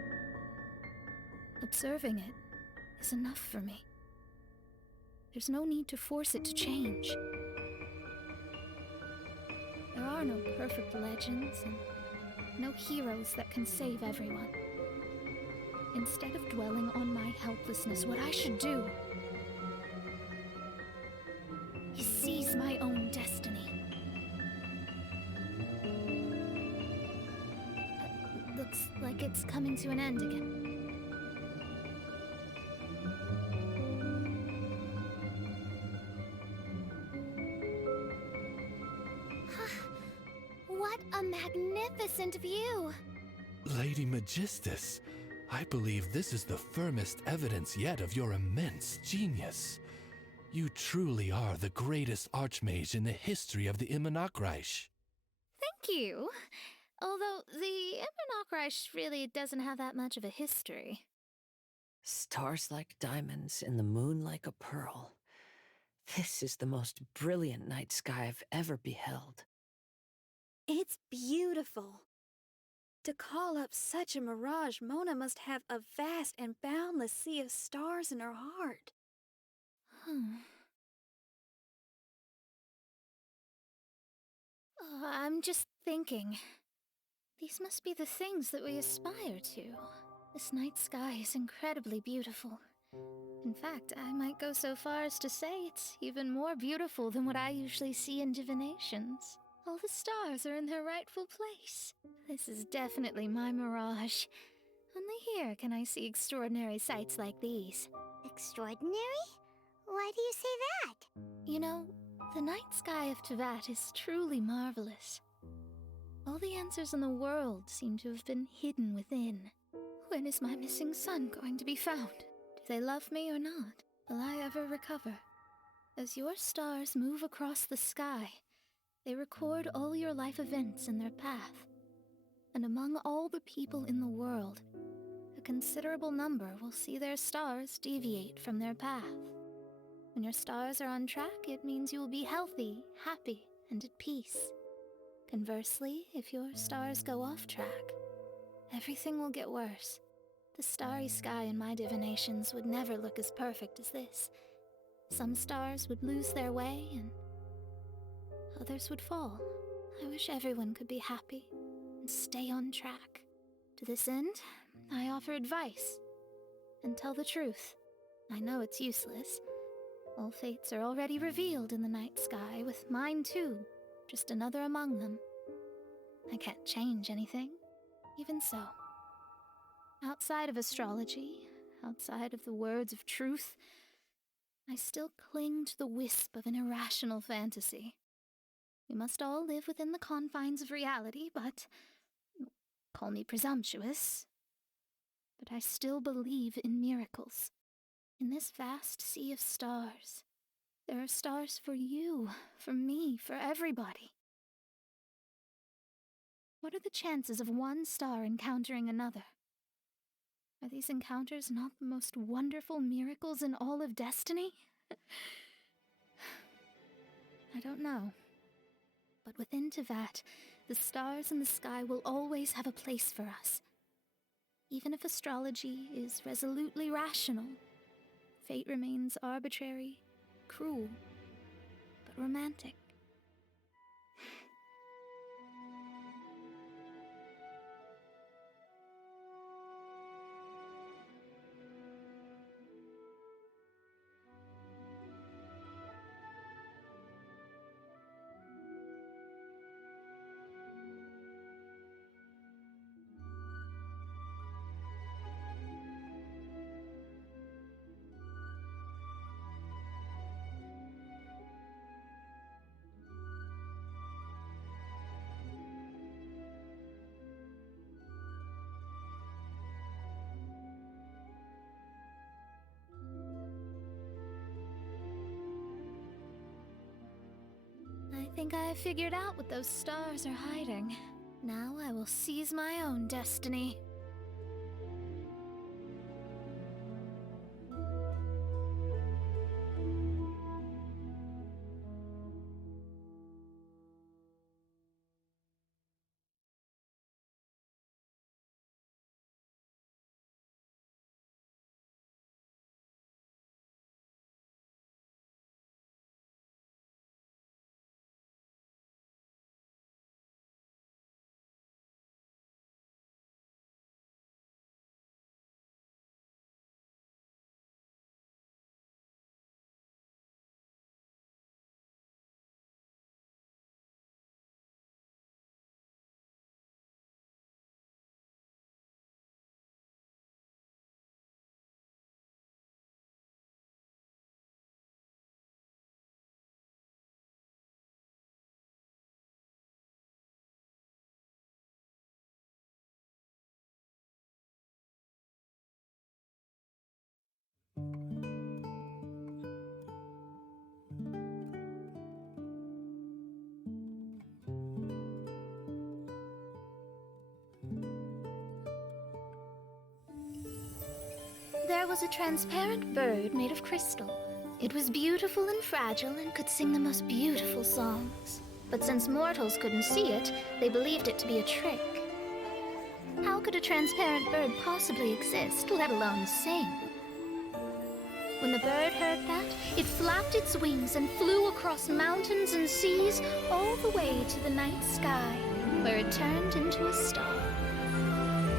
Observing it is enough for me. There's no need to force it to change. There are no perfect legends, and no heroes that can save everyone. Instead of dwelling on my helplessness, what I should do is seize my own destiny. like it's coming to an end again. What a magnificent view! Lady Magistus, I believe this is the firmest evidence yet of your immense genius. You truly are the greatest archmage in the history of the Immunokreich. Thank you. Although the Immunokreich really doesn't have that much of a history. Stars like diamonds and the moon like a pearl. This is the most brilliant night sky I've ever beheld. It's beautiful. To call up such a mirage, Mona must have a vast and boundless sea of stars in her heart. I'm just thinking. These must be the things that we aspire to. This night sky is incredibly beautiful. In fact, I might go so far as to say it's even more beautiful than what I usually see in divinations. All the stars are in their rightful place. This is definitely my mirage. Only here can I see extraordinary sights like these. Extraordinary? Why do you say that? You know, the night sky of Teyvat is truly marvelous. All the answers in the world seem to have been hidden within. When is my missing son going to be found? Do they love me or not? Will I ever recover? As your stars move across the sky, they record all your life events in their path. And among all the people in the world, a considerable number will see their stars deviate from their path. When your stars are on track, it means you will be healthy, happy, and at peace. Conversely, if your stars go off track, everything will get worse. The starry sky in my divinations would never look as perfect as this. Some stars would lose their way, and others would fall. I wish everyone could be happy and stay on track. To this end, I offer advice and tell the truth. I know it's useless. All fates are already revealed in the night sky, with mine too, just another among them. I can't change anything. Even so, outside of astrology, outside of the words of truth, I still cling to the wisp of an irrational fantasy. We must all live within the confines of reality, but call me presumptuous. But I still believe in miracles. In this vast sea of stars, there are stars for you, for me, for everybody. What are the chances of one star encountering another? Are these encounters not the most wonderful miracles in all of destiny? I don't know. But within Teyvat, the stars in the sky will always have a place for us. Even if astrology is resolutely rational, fate remains arbitrary, cruel, but romantic. I think I have figured out what those stars are hiding. Now I will seize my own destiny. There was a transparent bird made of crystal. It was beautiful and fragile and could sing the most beautiful songs. But since mortals couldn't see it, they believed it to be a trick. How could a transparent bird possibly exist, let alone sing? When the bird heard that, it flapped its wings and flew across mountains and seas all the way to the night sky, where it turned into a star.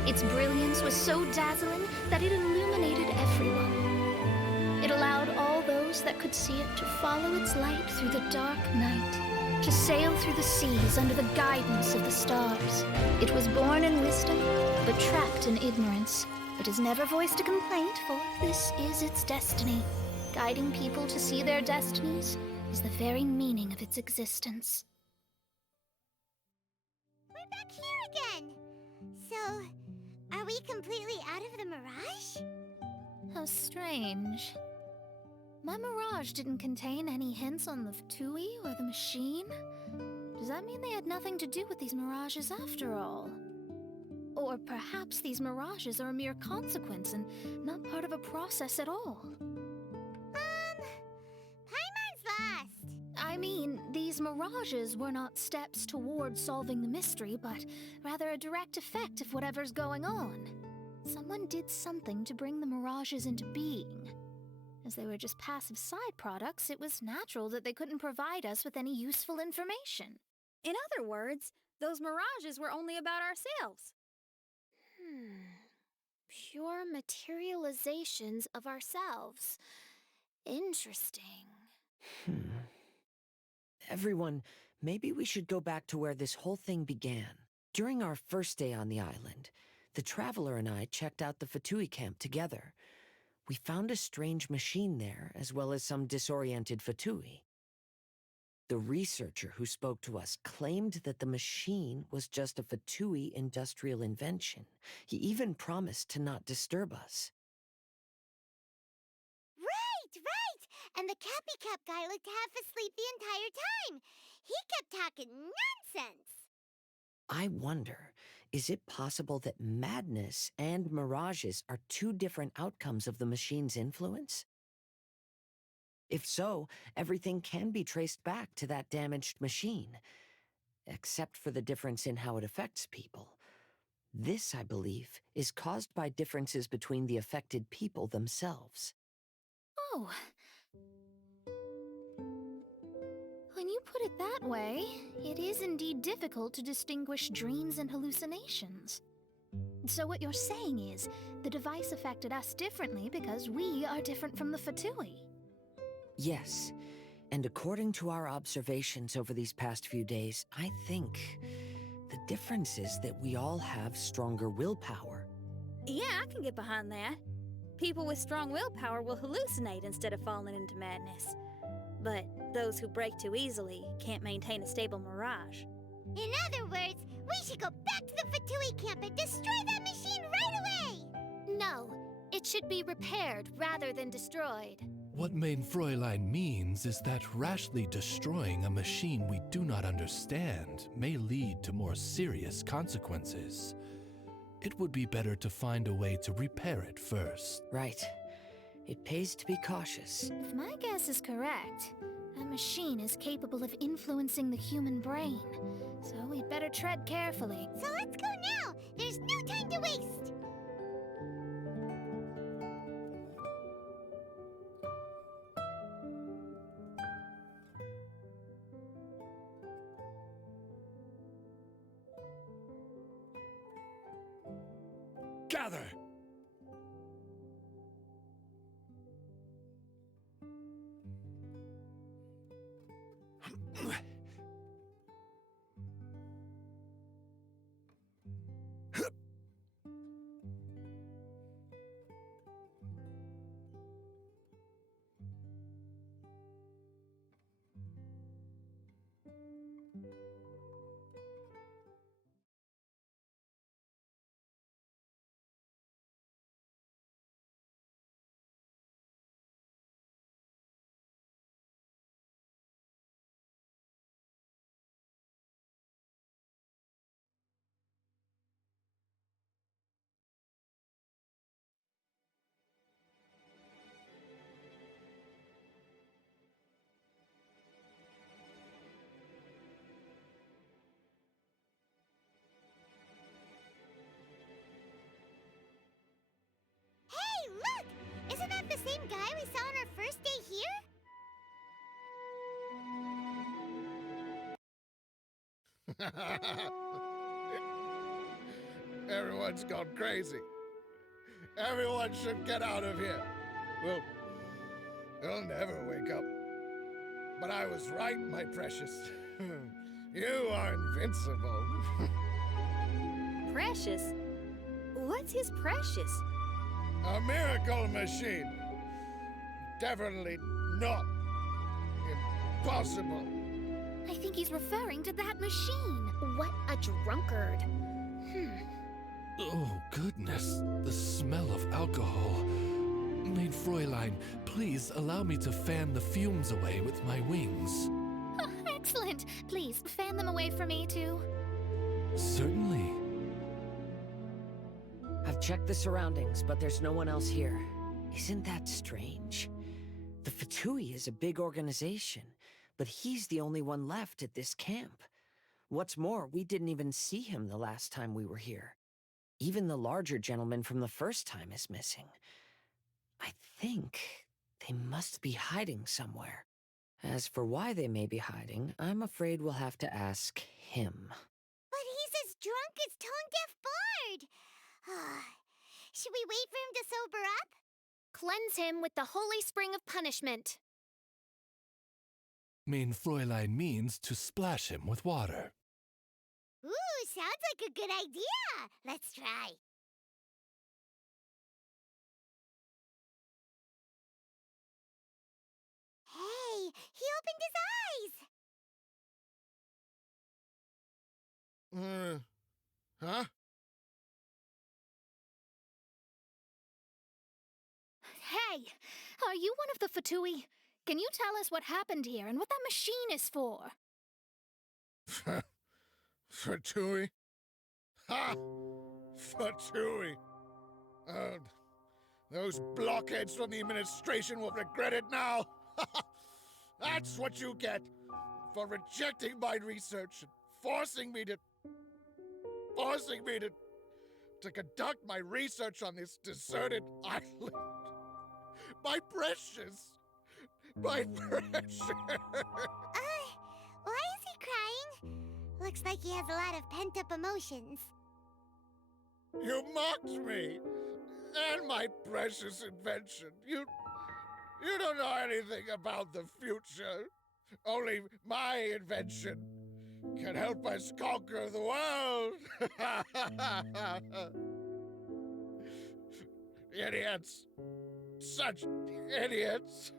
Its brilliance was so dazzling that it illuminated everyone. It allowed all those that could see it to follow its light through the dark night, to sail through the seas under the guidance of the stars. It was born in wisdom, but trapped in ignorance. It has never voiced a complaint, for this is its destiny. Guiding people to see their destinies is the very meaning of its existence. We're back here again! So, are we completely out of the mirage? How strange. My mirage didn't contain any hints on the Fatui or the machine. Does that mean they had nothing to do with these mirages after all? Or perhaps these mirages are a mere consequence and not part of a process at all. Paimon's lost. I mean, these mirages were not steps towards solving the mystery, but rather a direct effect of whatever's going on. Someone did something to bring the mirages into being. As they were just passive side products, it was natural that they couldn't provide us with any useful information. In other words, those mirages were only about ourselves. Pure materializations of ourselves. Interesting. Everyone, maybe we should go back to where this whole thing began. During our first day on the island, the Traveler and I checked out the Fatui camp together. We found a strange machine there, as well as some disoriented Fatui. The researcher who spoke to us claimed that the machine was just a Fatui industrial invention. He even promised to not disturb us. Right! And the Cappy Cap guy looked half asleep the entire time. He kept talking nonsense. I wonder, is it possible that madness and mirages are two different outcomes of the machine's influence? If so, everything can be traced back to that damaged machine, except for the difference in how it affects people. This, I believe, is caused by differences between the affected people themselves. Oh. When you put it that way, it is indeed difficult to distinguish dreams and hallucinations. So what you're saying is, the device affected us differently because we are different from the Fatui. Yes, and according to our observations over these past few days, I think the difference is that we all have stronger willpower. Yeah, I can get behind that. People with strong willpower will hallucinate instead of falling into madness. But those who break too easily can't maintain a stable mirage. In other words, we should go back to the Fatui camp and destroy that machine right away! No, it should be repaired rather than destroyed. What Main Fräulein means is that rashly destroying a machine we do not understand may lead to more serious consequences. It would be better to find a way to repair it first. Right. It pays to be cautious. If my guess is correct, that machine is capable of influencing the human brain. So we'd better tread carefully. So let's go now! There's no time to waste! Gather! Everyone's gone crazy. Everyone should get out of here. We'll never wake up. But I was right, my precious. You are invincible. Precious? What's his precious? A miracle machine. Definitely not impossible. I think he's referring to that machine. What a drunkard. Oh, goodness. The smell of alcohol. Maid Fräulein, please allow me to fan the fumes away with my wings. Oh, excellent. Please, fan them away for me, too. Certainly. I've checked the surroundings, but there's no one else here. Isn't that strange? The Fatui is a big organization, but he's the only one left at this camp. What's more, we didn't even see him the last time we were here. Even the larger gentleman from the first time is missing. I think they must be hiding somewhere. As for why they may be hiding, I'm afraid we'll have to ask him. But he's as drunk as Tone Deaf Bard. Should we wait for him to sober up? Cleanse him with the holy spring of punishment. Main Fräulein means to splash him with water. Ooh, sounds like a good idea. Let's try. Hey, he opened his eyes. Huh? Hey, are you one of the Fatui? Can you tell us what happened here and what that machine is for? Fatui? Ha! Fatui! Those blockheads from the administration will regret it now. That's what you get for rejecting my research and forcing me to conduct my research on this deserted island. My precious! My precious! Why is he crying? Looks like he has a lot of pent-up emotions. You mocked me! And my precious invention. You don't know anything about the future. Only my invention can help us conquer the world. Idiots. Such idiots.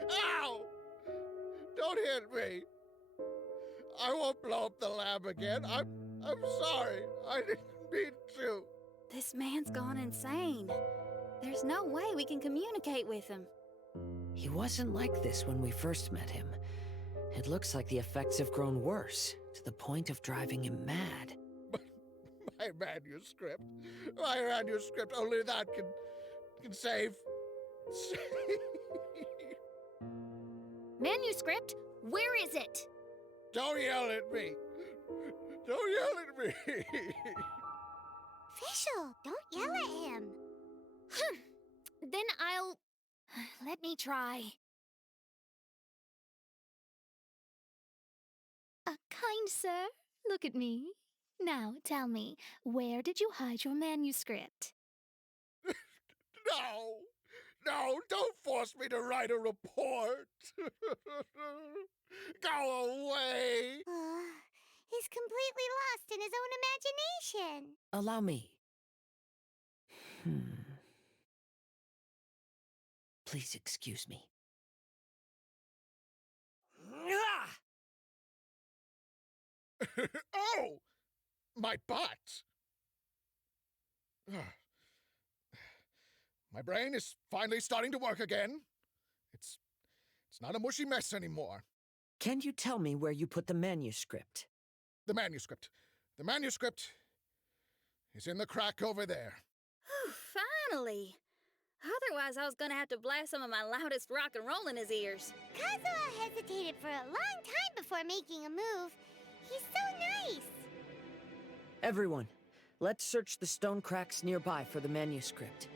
Ow! Don't hit me. I won't blow up the lab again. I'm sorry. I didn't mean to. This man's gone insane. There's no way we can communicate with him. He wasn't like this when we first met him. It looks like the effects have grown worse, to the point of driving him mad. My manuscript, only that can save. Manuscript, where is it? Don't yell at me. Don't yell at me. Fischl, don't yell at him. Then I'll... Let me try. Kind sir, look at me. Now tell me, where did you hide your manuscript? No, don't force me to write a report. Go away. He's completely lost in his own imagination. Allow me. Please excuse me. Oh! My butt! My brain is finally starting to work again. It's not a mushy mess anymore. Can you tell me where you put the manuscript? The manuscript is in the crack over there. Finally! Otherwise, I was gonna have to blast some of my loudest rock and roll in his ears. Kazuha hesitated for a long time before making a move. He's so nice. Everyone, let's search the stone cracks nearby for the manuscript.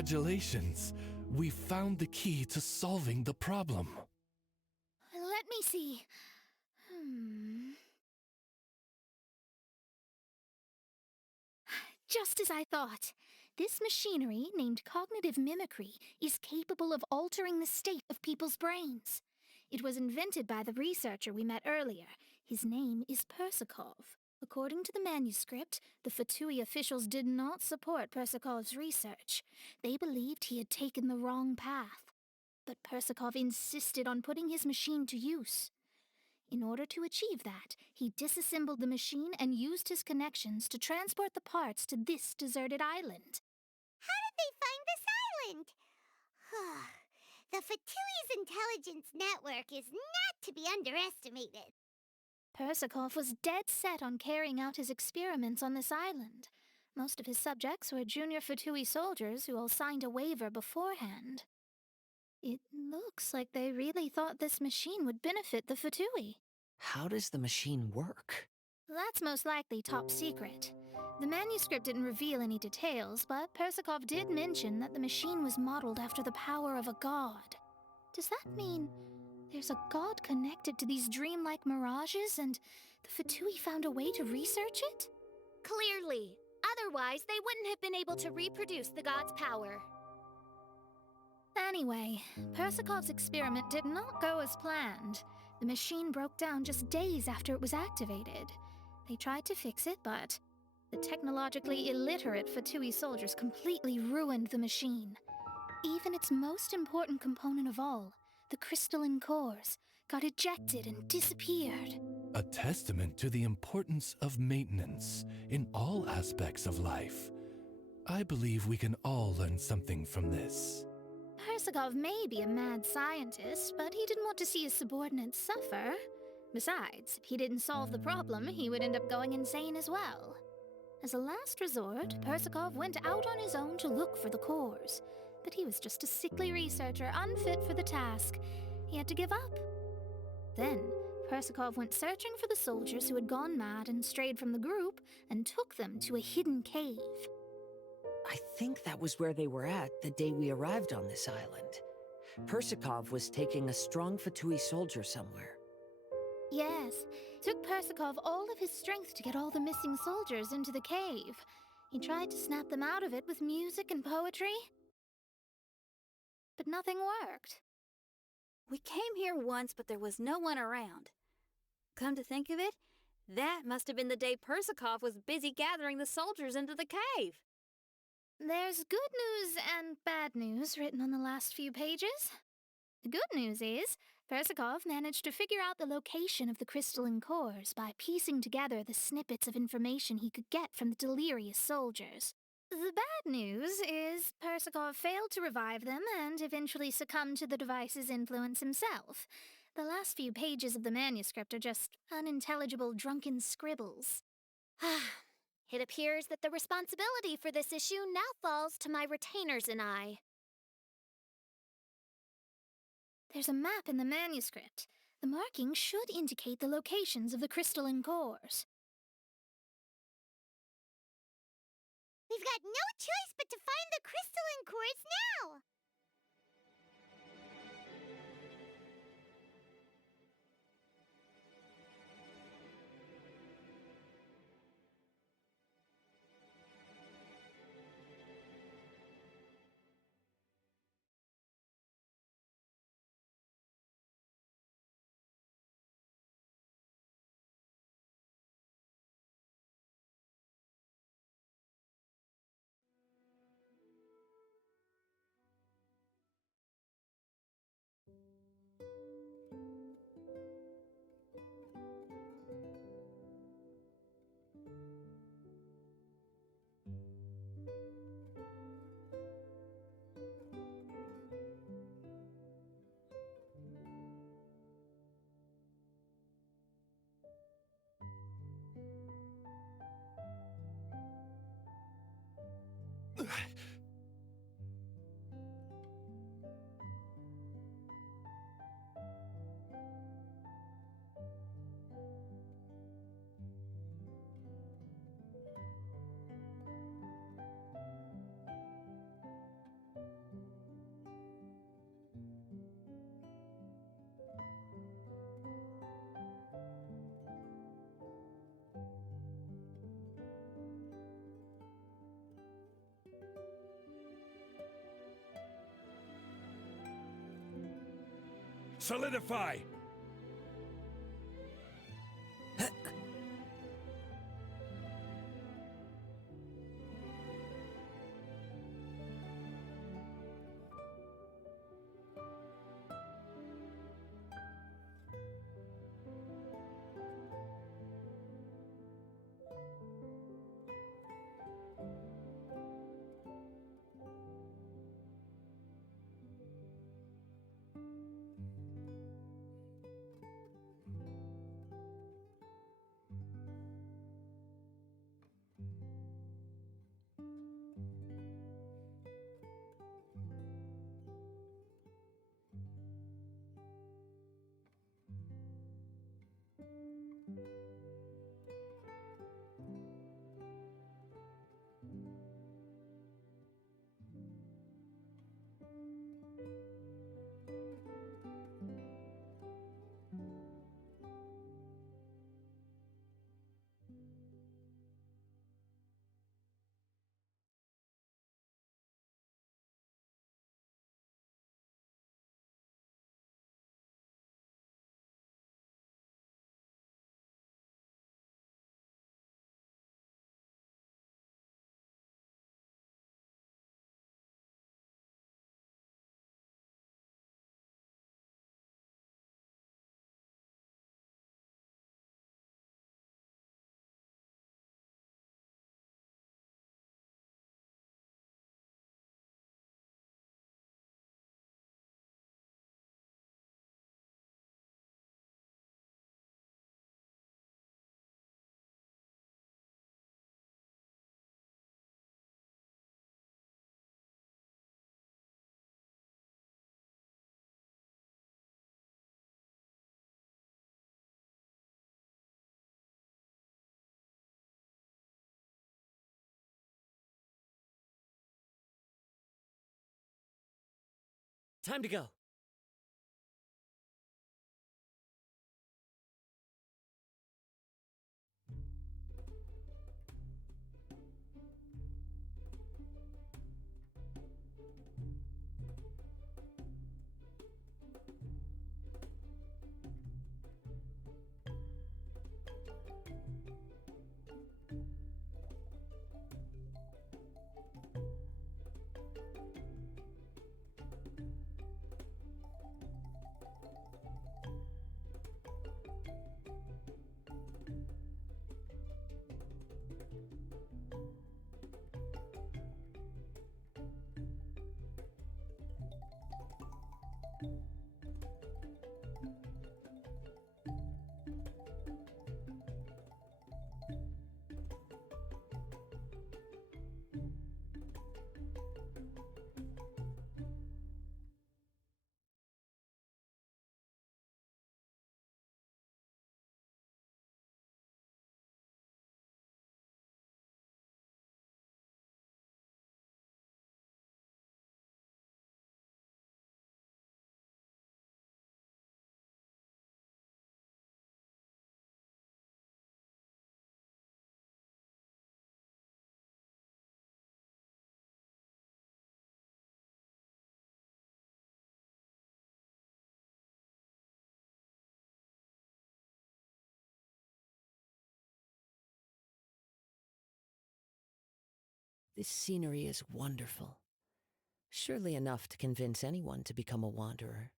Congratulations! We found the key to solving the problem. Let me see. Just as I thought. This machinery, named cognitive mimicry, is capable of altering the state of people's brains. It was invented by the researcher we met earlier. His name is Persakov. According to the manuscript, the Fatui officials did not support Persakov's research. They believed he had taken the wrong path. But Persakov insisted on putting his machine to use. In order to achieve that, he disassembled the machine and used his connections to transport the parts to this deserted island. How did they find this island? The Fatui's intelligence network is not to be underestimated. Persakov was dead set on carrying out his experiments on this island. Most of his subjects were junior Fatui soldiers who all signed a waiver beforehand. It looks like they really thought this machine would benefit the Fatui. How does the machine work? That's most likely top secret. The manuscript didn't reveal any details, but Persakov did mention that the machine was modeled after the power of a god. Does that mean there's a god connected to these dreamlike mirages, and the Fatui found a way to research it? Clearly. Otherwise, they wouldn't have been able to reproduce the god's power. Anyway, Persakov's experiment did not go as planned. The machine broke down just days after it was activated. They tried to fix it, but the technologically illiterate Fatui soldiers completely ruined the machine. Even its most important component of all, the crystalline cores, got ejected and disappeared. A testament to the importance of maintenance in all aspects of life. I believe we can all learn something from this. Persakov may be a mad scientist, but he didn't want to see his subordinates suffer. Besides, if he didn't solve the problem, he would end up going insane as well. As a last resort, Persakov went out on his own to look for the cores. But he was just a sickly researcher, unfit for the task. He had to give up. Then, Persakov went searching for the soldiers who had gone mad and strayed from the group, and took them to a hidden cave. I think that was where they were at the day we arrived on this island. Persakov was taking a strong Fatui soldier somewhere. Yes, it took Persakov all of his strength to get all the missing soldiers into the cave. He tried to snap them out of it with music and poetry, but nothing worked. We came here once, but there was no one around. Come to think of it, that must have been the day Persakov was busy gathering the soldiers into the cave. There's good news and bad news written on the last few pages. The good news is, Persakov managed to figure out the location of the crystalline cores by piecing together the snippets of information he could get from the delirious soldiers. The bad news is Persakov failed to revive them and eventually succumbed to the device's influence himself. The last few pages of the manuscript are just unintelligible drunken scribbles. It appears that the responsibility for this issue now falls to my retainers and I. There's a map in the manuscript. The markings should indicate the locations of the crystalline cores. We've got no choice but to find the crystalline cores now! solidify! Time to go. This scenery is wonderful. Surely enough to convince anyone to become a wanderer.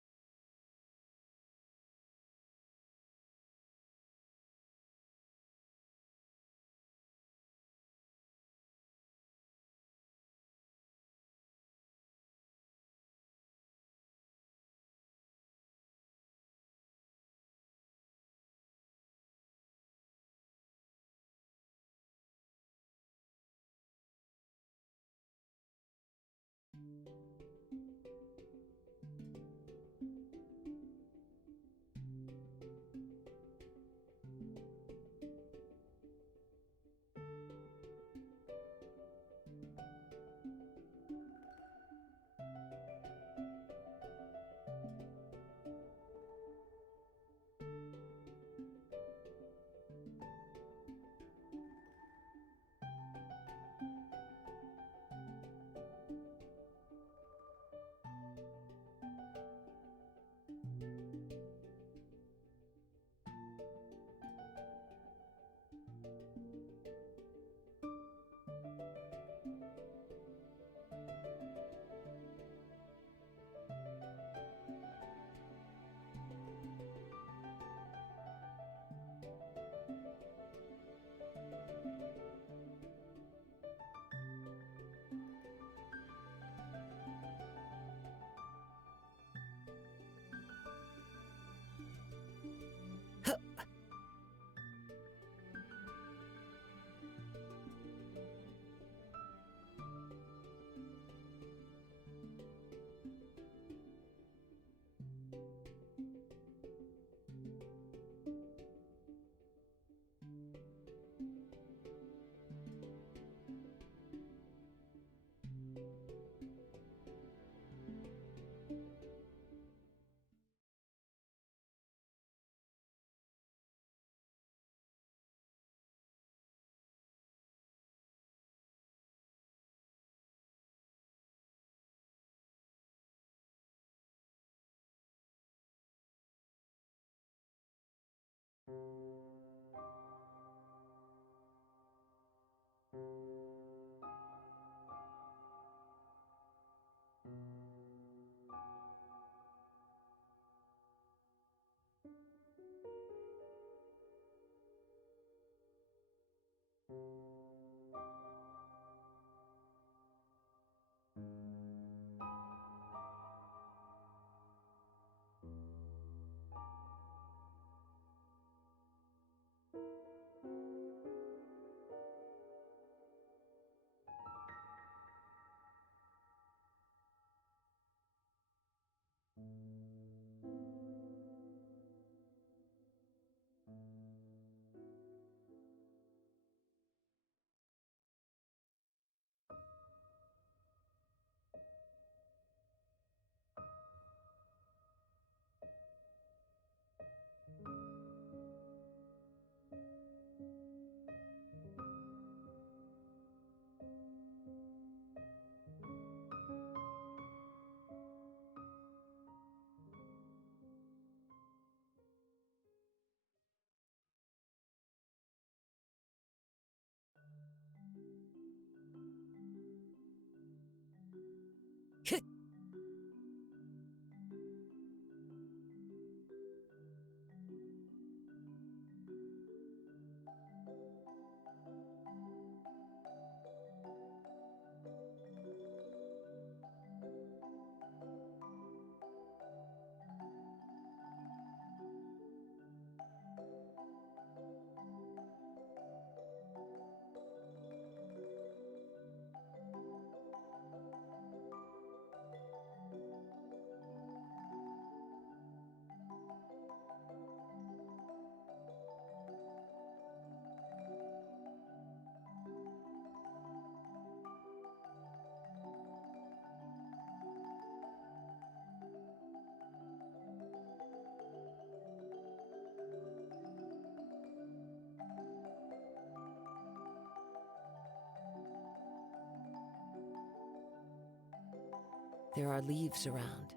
There are leaves around,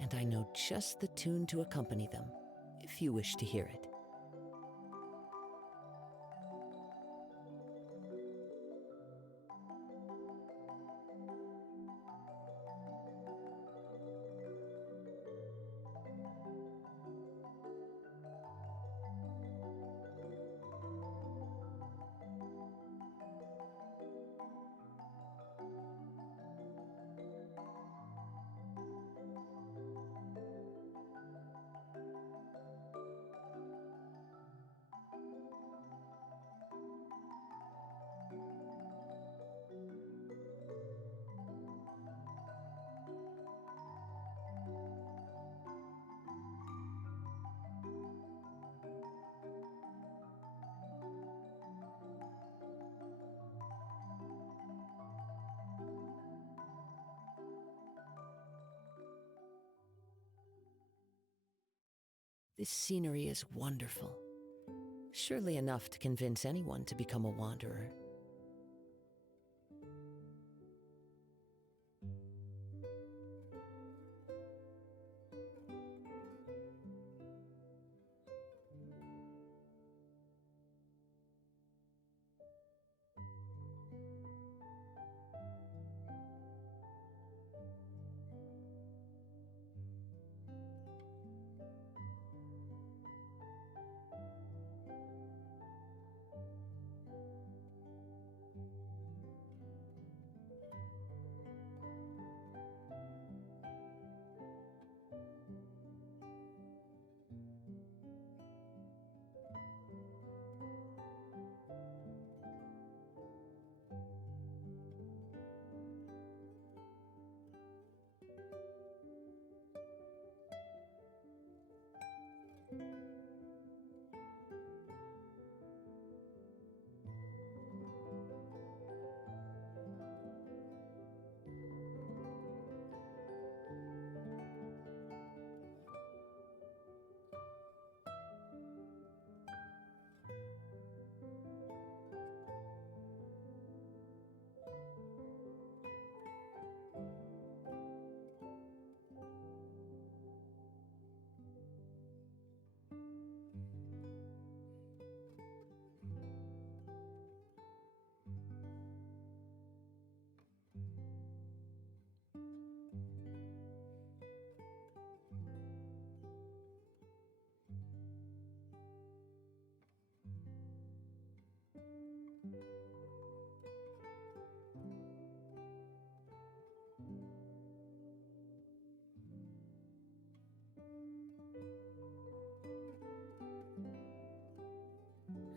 and I know just the tune to accompany them, if you wish to hear it. This scenery is wonderful. Surely enough to convince anyone to become a wanderer.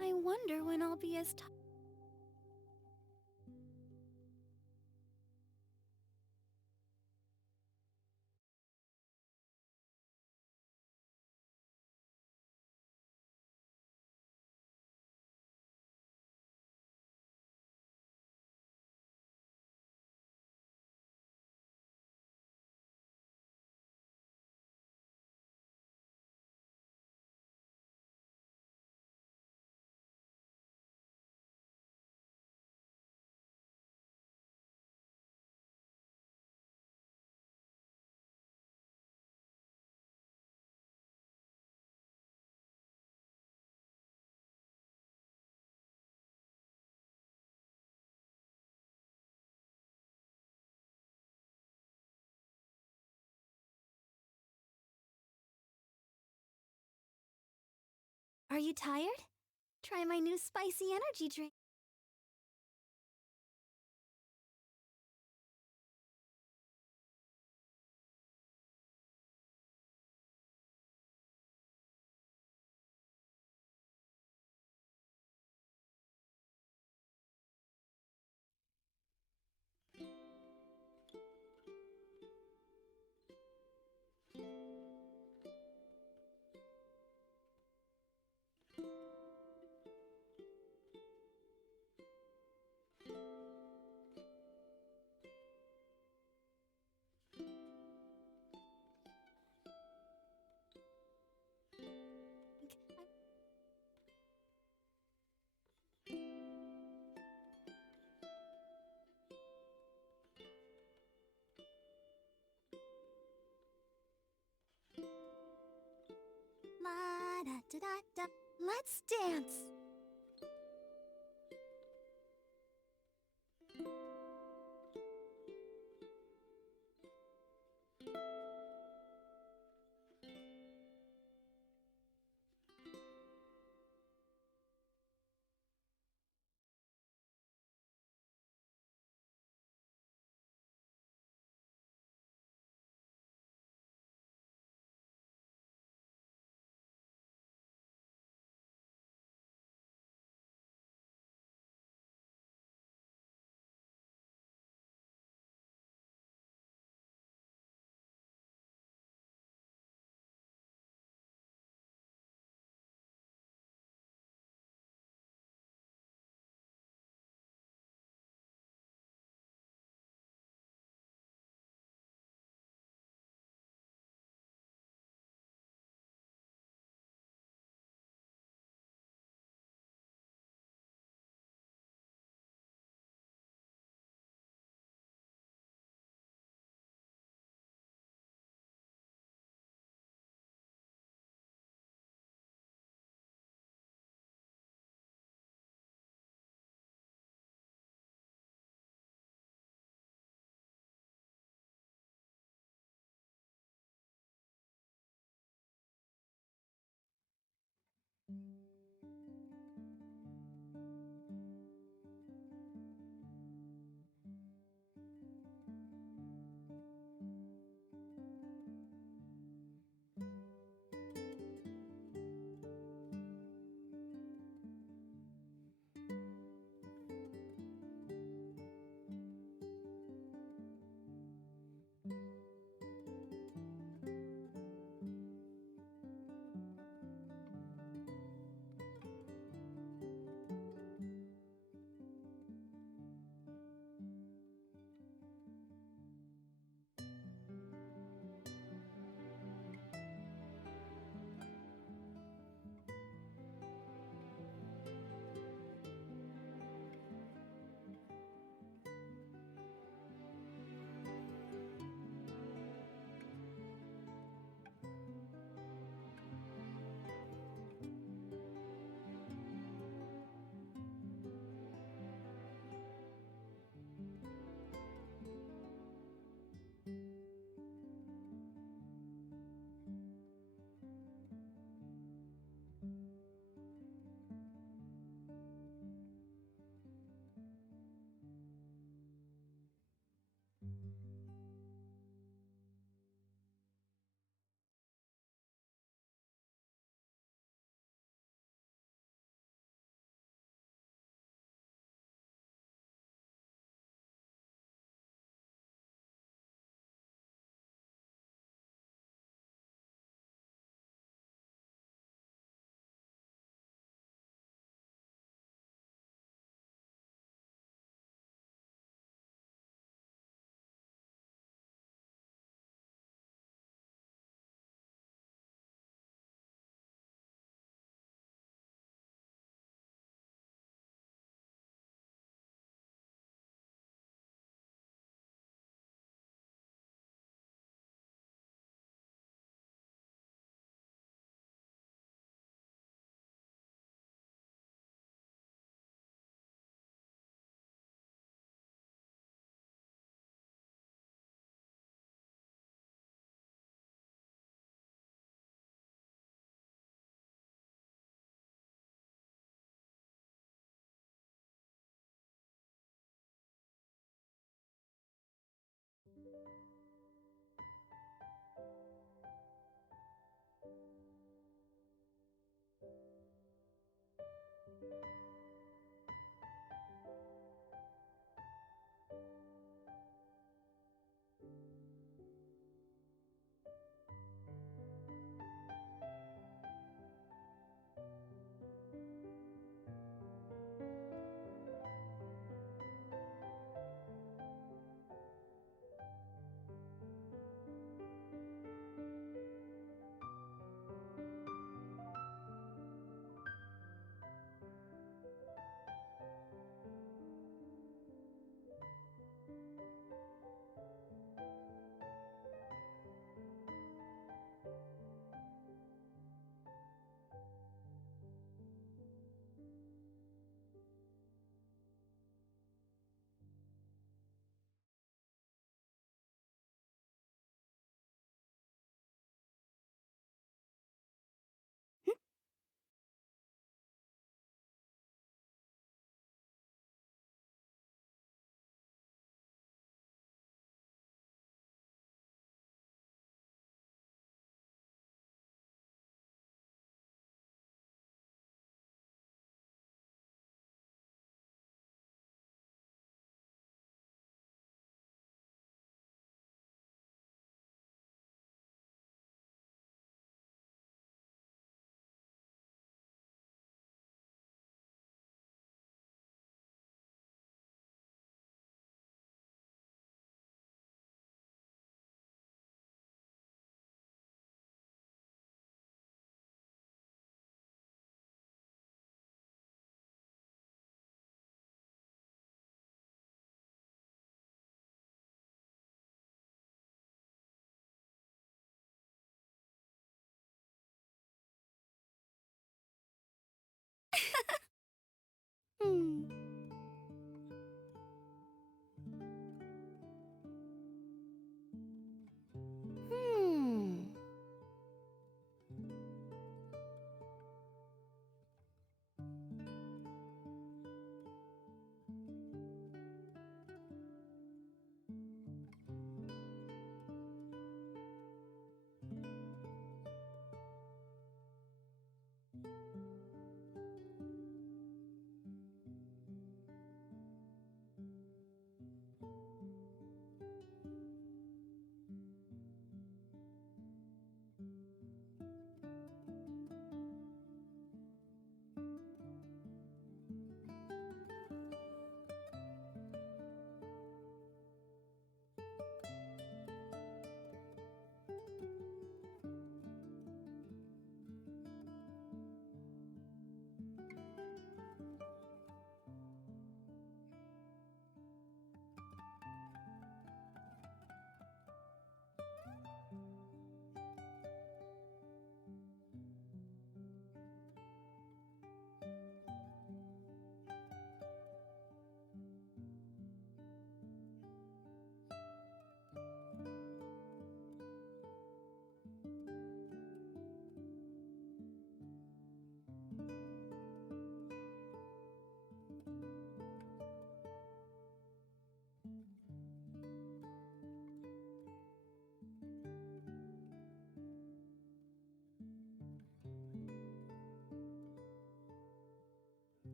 I wonder when I'll be as Are you tired? Try my new spicy energy drink. Let's dance. Hmm. Hmm.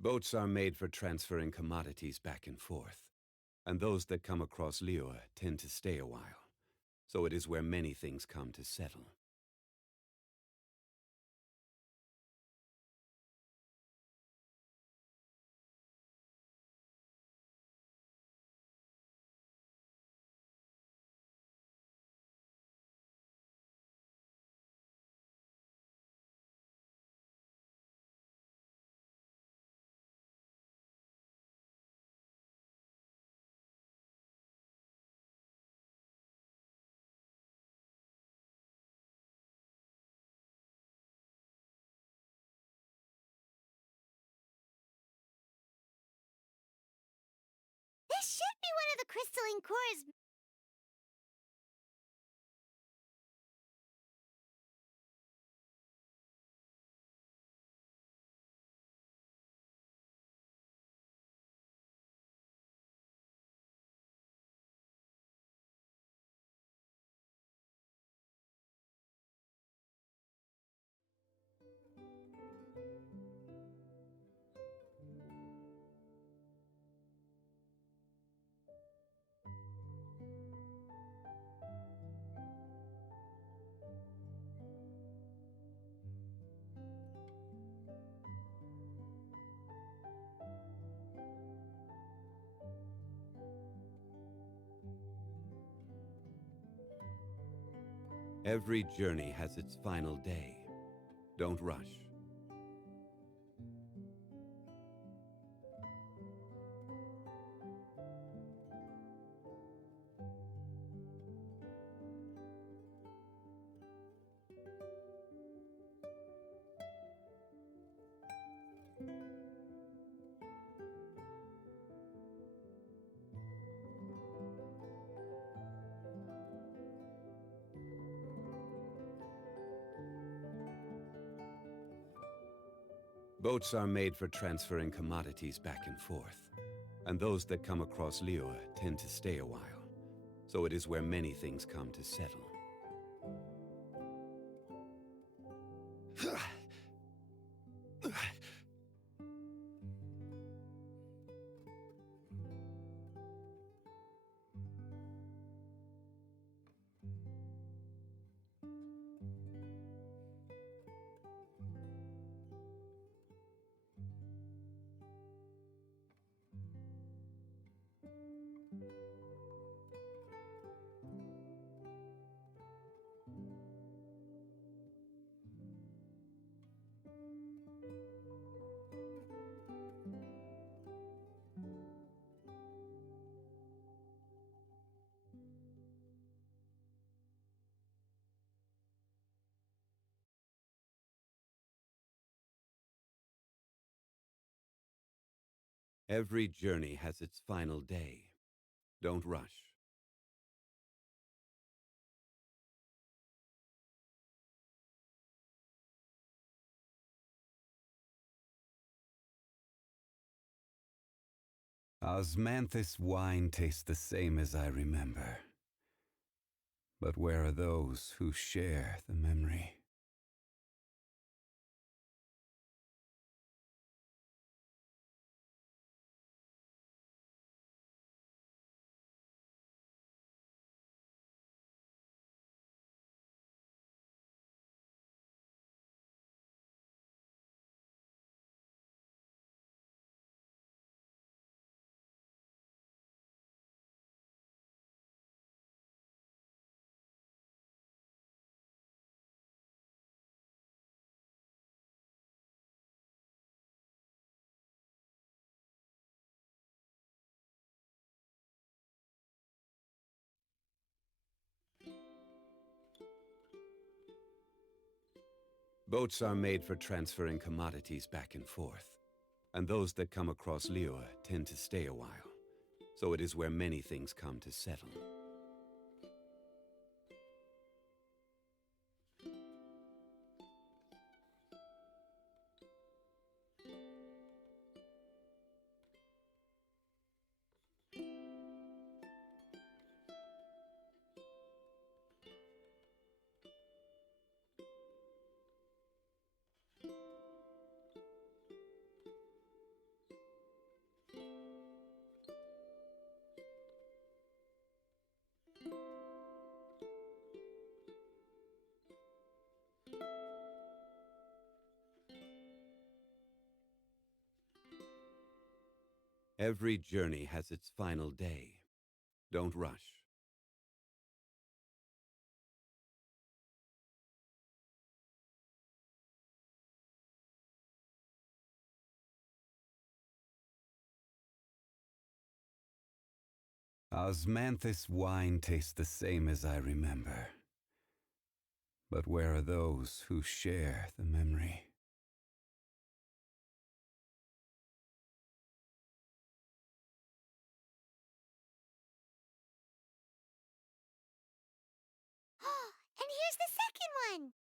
Boats are made for transferring commodities back and forth, and those that come across Liyue tend to stay a while, so it is where many things come to settle. This should be one of the crystalline cores. Every journey has its final day. Don't rush. Boats are made for transferring commodities back and forth, and those that come across Liyue tend to stay a while, so it is where many things come to settle. Every journey has its final day. Don't rush. Osmanthus wine tastes the same as I remember. But where are those who share the memory? Boats are made for transferring commodities back and forth, and those that come across Liyue tend to stay a while, so it is where many things come to settle. Every journey has its final day. Don't rush. Osmanthus wine tastes the same as I remember. But where are those who share the memory? And here's the second one!